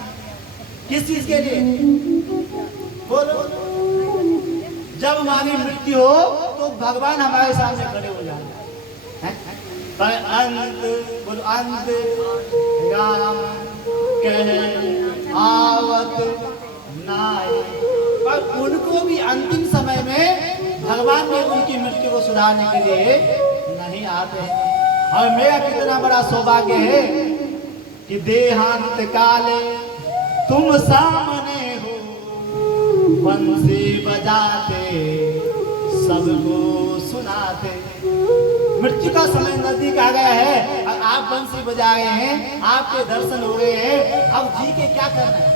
किस चीज के लिए? बोलो। जब हमारी मृत्यु हो तो भगवान हमारे सामने खड़े हो जाते हैं। पर अंत बोलो, अंत राम कह आवत नाहि। पर उनको भी अंतिम समय में भगवान भी उनकी मृत्यु को सुधारने के लिए नहीं आते हैं। और मेरा कितना बड़ा सौभाग्य है कि देहांत काले तुम सामने हो, बंसी बजाते सबको सुनाते। मृत्यु का समय नजदीक आ गया है और आप बंसी बजा रहे हैं, आपके दर्शन हो गए हैं, अब जी के क्या करना है?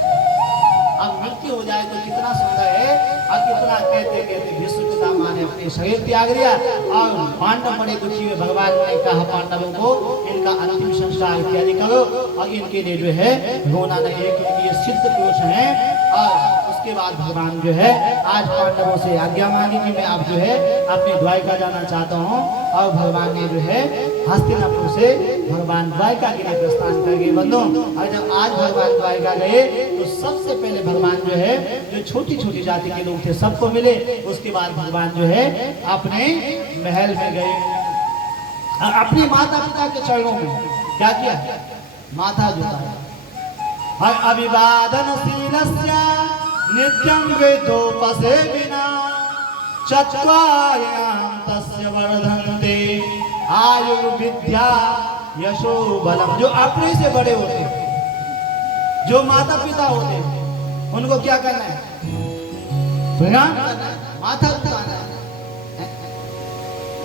अब मृत्यु हो जाए तो कितना सुंदर है। और कितना कहते कहते भीष्म पितामह ने अपने शरीर त्याग दिया और पांडव बड़े दुखी हुए। भगवान ने कहा पांडवों को इनका अंतिम संस्कार इत्यादि करो और इनके लिए जो है रोना नहीं है, क्योंकि ये सिद्ध पुरुष हैं। और उसके बाद भगवान जो है आज पांडवों से आज्ञा मांगी कि मैं अब जो है अपनी द्वारिका जाना चाहता हूँ। और भगवान ने जो है हस्तिनापुर से भगवान द्वारिका के लिए प्रस्थान कर गए बंधु। और जब आज भगवान द्वारिका गए तो सबसे पहले भगवान जो है जो छोटी छोटी जाति के लोग थे सबको मिले। उसके बाद भगवान जो है अपने महल में गए, अपने माता पिता के चरणों में क्या किया? माथा झुकाया। और अभिवादनशीलस्य नित्यं वेदोपसे विना चत्वार्यां तस्य वर्धन्ते आयुर्विद्या यशो बलम। जो अपने से बड़े होते हैं, जो माता पिता होते हैं, उनको क्या करना है? प्रणाम करना है, माथा झुकाना है।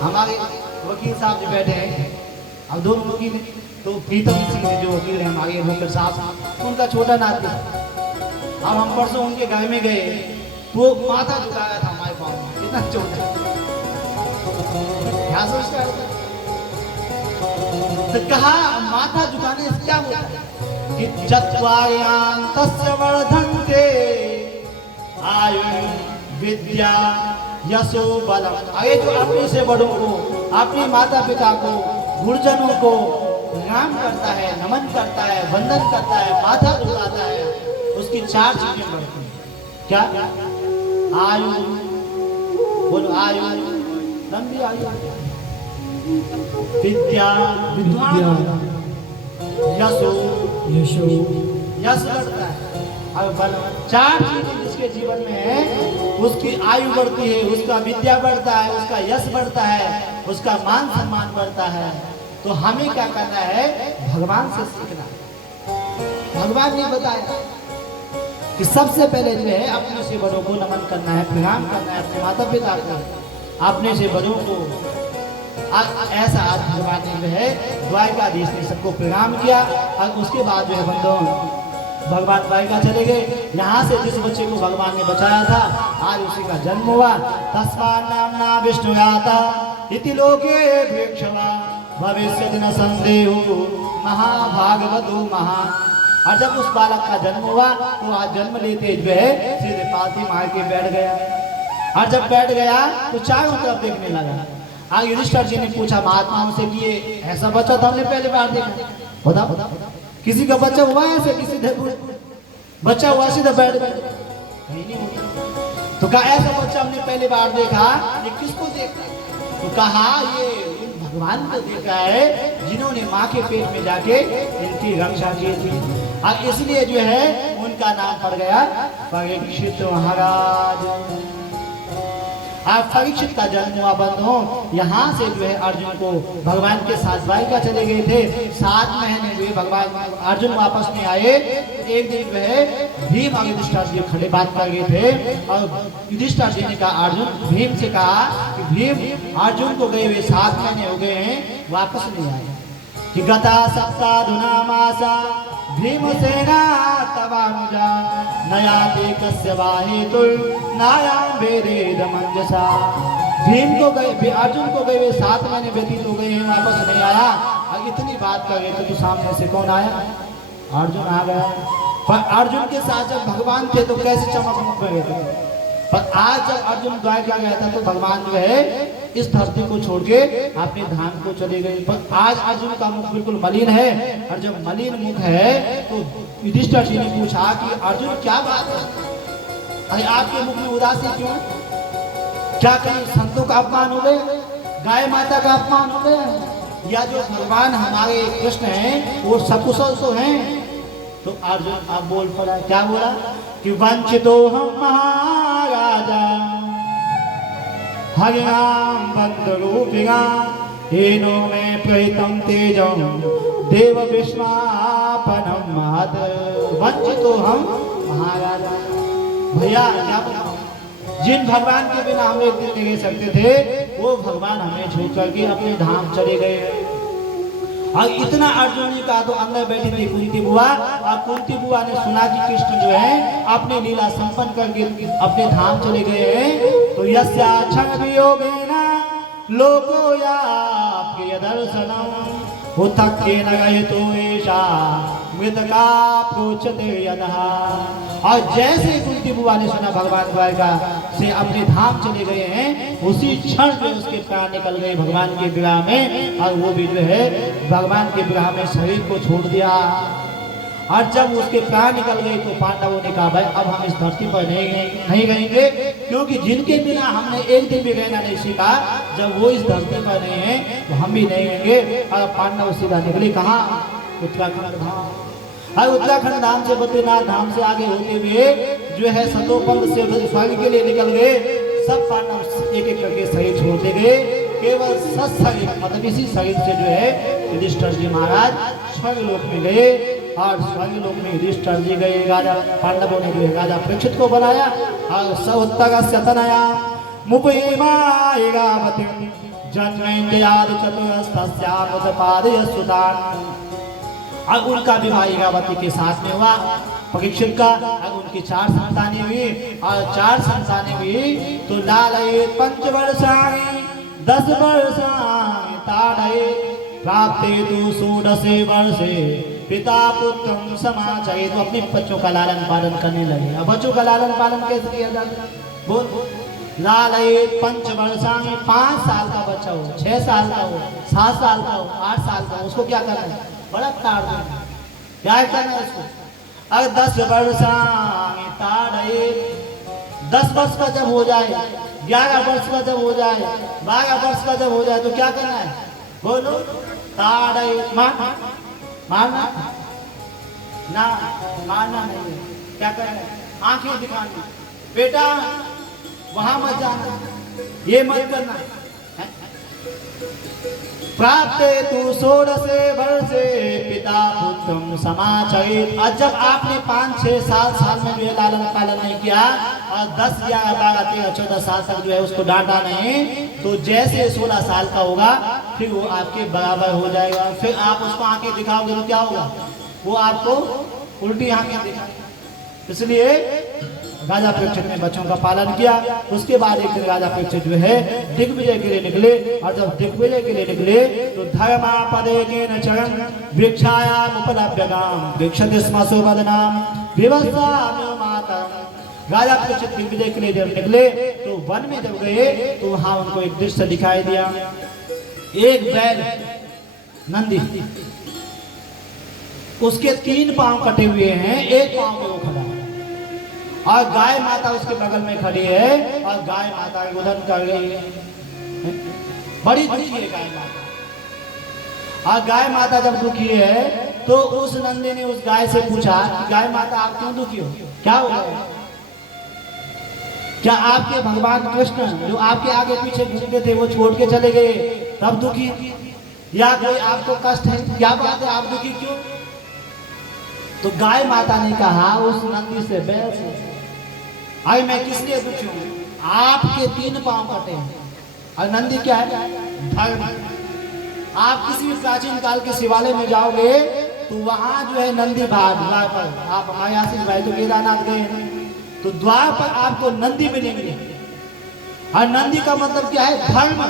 हमारे वकील साहब जो बैठे हैं, अब दो वकील तो प्रीतम सिंह जो वकील हैं हमारे वकील साहब, उनका छोटा नाती। अब हम परसों उनके घर में गए तो माथा झुकाया था हमारे पाँव में, इतना छोटा। क्या सोचता है? तो कहा माथा झुकाने से क्या होता है कि चत्वार्यां तस्य वर्धन्ते आयु विद्या यशो बलम। आगे जो अपने से बड़ों को, अपने माता पिता को, गुरुजनों को प्रणाम करता है, नमन करता है, वंदन करता है, माथा झुकाता है, उसकी चार चीजें बढ़ती हैं। क्या? आयु, बोलो आयु, लंबी आयु, विद्या, यशो, यश बढ़ता है, और बल। चार चीजें जिसके जीवन में है उसकी आयु बढ़ती है, उसका विद्या बढ़ता है, उसका यश बढ़ता है, उसका मान सम्मान बढ़ता है। तो हमें क्या करना है? भगवान से सीखना। भगवान ने बताया कि सबसे पहले जो है अपने से बड़ों को नमन करना है, प्रणाम करना है, अपने माता पिता को, अपने से बड़ों को। ऐसा आज भगवान ने जो है द्वारिकाधीश ने सबको प्रणाम किया। और उसके बाद जो है बंधु भगवान द्वारिका चले गए। यहाँ से जिस बच्चे को भगवान ने बचाया था आज उसी का जन्म हुआ। तस्मात् नाम्ना विष्णुयाता इति लोके वीक्षवा भविष्यति न संदेहो महाभागवतो महा। और जब उस बालक का जन्म हुआ तो आज जन्म लेते जो है सीधे पालथी मार के बैठ गया। और जब बैठ गया तो चारों तरफ देखने लगा। आगे युधिष्ठिर जी ने पूछा महात्माओं से कि ये ऐसा बच्चा तो हमने पहले बार देखा, बताओ किसी का बच्चा हुआ है ऐसे? किसी बच्चा हुआ सीधा बैठ गया? नहीं होता। तो कहा ऐसा बच्चा हमने पहले बार देखा, ये किसको देखा? तो कहा ये भगवान को देखा है जिन्होंने माँ के पेट में जाके इनकी रक्षा की थी। और इसलिए जो है उनका नाम पड़ गया परीक्षित महाराज। आप परीक्षित का जन्म हुआ बंधु। यहाँ से जो है अर्जुन को भगवान के साथ द्वारिका चले गए थे। 7 महीने हुए भगवान अर्जुन वापस नहीं आए। एक दिन जो है भीम और युधिष्ठिर जी खड़े बात कर गए थे। और युधिष्ठिर जी ने कहा अर्जुन भीम से कहा कि भीम अर्जुन को गए हुए 7 महीने हो गए हैं, वापस नहीं आए। कि गता सप्ताधुना मासा भीमसेना तवानुजा नयाते कस्य वाहेतुर नायाम वेदेद मंजसा। भीम को गए, अर्जुन को गए 7 महीने व्यतीत हो गए हैं, वापस नहीं आया। और इतनी बात कर गए तो सामने से कौन आया? अर्जुन आ गया। पर अर्जुन के साथ जब भगवान थे तो कैसे चमक गए थे। पर आज जब अर्जुन द्वारिका गया था तो भगवान जो है इस धरती को छोड़ के अपने धाम को चले गए। पर आज अर्जुन का मुख बिल्कुल मलिन है। और जब मलिन मुख है तो युधिष्ठिर जी ने पूछा कि अर्जुन क्या बात है, अरे आपके मुख में उदासी क्यों? क्या कहीं संतों का अपमान हो गया, गाय माता का अपमान हो गया, या जो भगवान हमारे कृष्ण हैं वो सकुशल तो हैं? तो अर्जुन आप बोल पड़ा, क्या बोला कि वंचितो हम महाराजा हरिणाम बंधरूपिणा हेनो में प्रहितम तेजो देव विश्वापन महत वंचितो हम महाराजा। भैया क्या बताऊं, जिन भगवान के बिना हम एक दिन नहीं रह सकते थे, वो भगवान हमें छोड़ करके अपने धाम चले गए। और इतना अर्जुन ने कहा तो अंदर बैठी थी कुंती बुआ, और कुंती बुआ ने सुना कि कृष्ण जो है अपने लीला संपन्न करके अपने धाम चले गए हैं। तो यस्या क्षण वियोगेन लोको या प्रिय दर्शनम उतक्के न गए तो ऐसा मृतका प्रोचते यदहा। और जैसे कुंती बुआ ने सुना भगवान द्वारका से अपने धाम चले गए हैं, उसी क्षण में उसके प्राण निकल गए भगवान के विरह में, और वो भी जो है भगवान के विरह में शरीर को छोड़ दिया। और जब उसके प्राण निकल गए तो पांडवों ने कहा भाई अब हम इस धरती पर नहीं रहेंगे, क्योंकि जिनके बिना हमने एक दिन भी रहना नहीं सीखा, जब वो इस धरती पर नहीं है तो हम भी नहीं रहेंगे। और पांडव सीधा निकले कहाँ, उत्तराखंड धाम। और उत्तराखंड धाम से बद्रीनाथ धाम से आगे होते हुए जो है सतोपंथ से स्वर्ग के लिए निकल गए। सब पांडव एक एक करके शरीर छोड़ते गए, केवल सत शरीर मतलब इसी शरीर से जो है युधिष्ठिर जी महाराज स्वर्ग लोक में गए। और स्वर्ग लोक में युधिष्ठिर जी गए, राजा पांडवों ने जो है राजा परीक्षित को बनाया। और सौत्तरस्य तनया मुपैमायगावति जन्मेन्द्रियादि चतुरस्तस्यामुत्पादय सुतान्। और उनका विवाह इरावती के साथ में हुआ परीक्षित का। और उनकी 4 संतानें हुई, और 4 संतानें हुई तो लालये 5 वर्षाणि 10 वर्षाणि ताडये प्राप्ते तु 16 वर्षे पिता पुत्रं समाचये। तो अपने बच्चों का लालन पालन करने लगे। अब बच्चों का लालन पालन कैसे किया जाता है, बोल। लालये 5 वर्षाणि 5 साल का बच्चा हो, 6 साल का हो, 7 साल का हो, 8 साल का हो, उसको क्या करना है, बड़ा ताड़ देना, क्या करना है उसको। अगर 10 वर्षाणि ताडये 10 वर्ष का जब हो जाए, 11 वर्ष का जब हो जाए, 12 वर्ष का जब हो जाए तो क्या करना है, बोलो। ताडये मारना ना, मारना नहीं, क्या करना है, आंखें दिखानी, बेटा वहां मत जाना, ये मत करना। प्राप्त तु 16 वर्षे पिता पुत्रं समाचयेत्। और जब आपने 5, 6, 7 साल में जो है लालन पालन नहीं किया, और 10, 11, 12, 13, 14 साल तक जो है उसको डांटा नहीं, तो जैसे 16 साल का होगा फिर वो आपके बराबर हो जाएगा। फिर आप उसको आंखें दिखाओगे तो क्या होगा, वो आपको उल्टी आंखें दिखाएगा। इसलिए राजा परीक्षित ने बच्चों का पालन किया। उसके बाद एक दिन राजा परीक्षित जो है दिग्विजय के लिए निकले। और जब दिग्विजय के लिए निकले तो धर्मापदेकेन चरन् वृक्षायाम उपलभ्यताम् वीक्षते स्म सुवदनाम् विवस्वाम्यो मातरम्। राजा परीक्षित दिग्विजय के लिए जब निकले तो वन में जब गए तो वहां उनको एक दृश्य दिखाई दिया। एक बैल नंदी, उसके 3 पांव कटे हुए हैं, एक पांव पे वो खड़ा है, और गाय माता उसके बगल में खड़ी है, और गाय माता उधर कर रही है, बड़ी दुखी है गाय माता। और गाय माता जब दुखी है तो उस नंदी ने उस गाय से पूछा कि गाय माता आप क्यों दुखी हो, क्या हो गया, क्या आपके भगवान कृष्ण जो आपके आगे पीछे घूमते थे वो छोड़ के चले गए तब दुखी, या कोई आपको कष्ट है, क्या बात है आप दुखी क्यों। तो गाय माता ने कहा उस नंदी से, बैल से, आई मैं किस लिए दुखी हूं, आपके 3 पांव कटे हैं। और नंदी क्या है, धर्म। आप किसी भी प्राचीन काल के शिवालय में जाओगे तो वहां जो है नंदी द्वार पर, आप हमारे आशीष भाई तो केदारनाथ गए हैं, तो द्वार पर आपको नंदी मिलेंगे। और नंदी का मतलब क्या है, धर्म।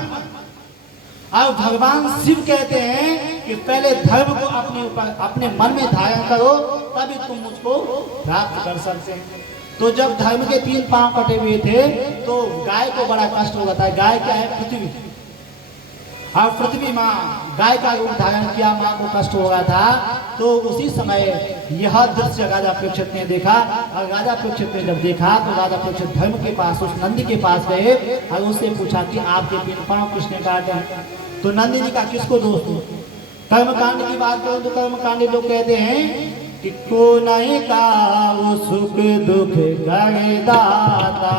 और भगवान शिव कहते हैं कि पहले धर्म को अपने ऊपर अपने मन में धारण करो तभी तुम मुझको प्राप्त कर सकते हैं। तो जब धर्म के 3 पांव कटे हुए थे तो गाय को बड़ा कष्ट हो था। गाय क्या है, पृथ्वी, और पृथ्वी माँ गाय का रूप धारण किया, माँ को कष्ट हो रहा था। तो उसी समय यह दृश्य राजा परीक्षित ने देखा। और राजा परीक्षित ने जब देखा तो राजा परीक्षित धर्म के पास, उस नंदी के पास गए और उससे पूछा कि आपके 3 पांव किसने काटे। तो नंदी जी का किसको दोष दो, कर्मकांड की बात करो तो कर्मकांडी लोग कहते हैं कि को नहीं का वो सुख दुख करे दाता,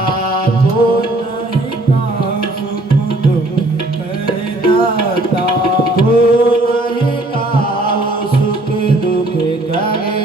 को नहीं का सुख दुख करे दाता, को नहीं का वो सुख दुख करे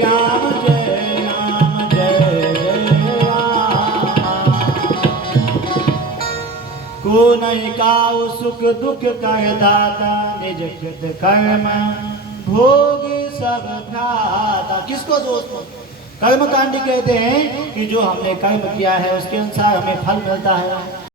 राम जय राम जय जय राम। को नहीं काऊ सुख दुख कर दाता, निज कृत कर्म भोगी सब भ्राता। किसको दोस्तों? कर्म कांडी कहते हैं कि जो हमने कर्म किया है उसके अनुसार हमें फल मिलता है।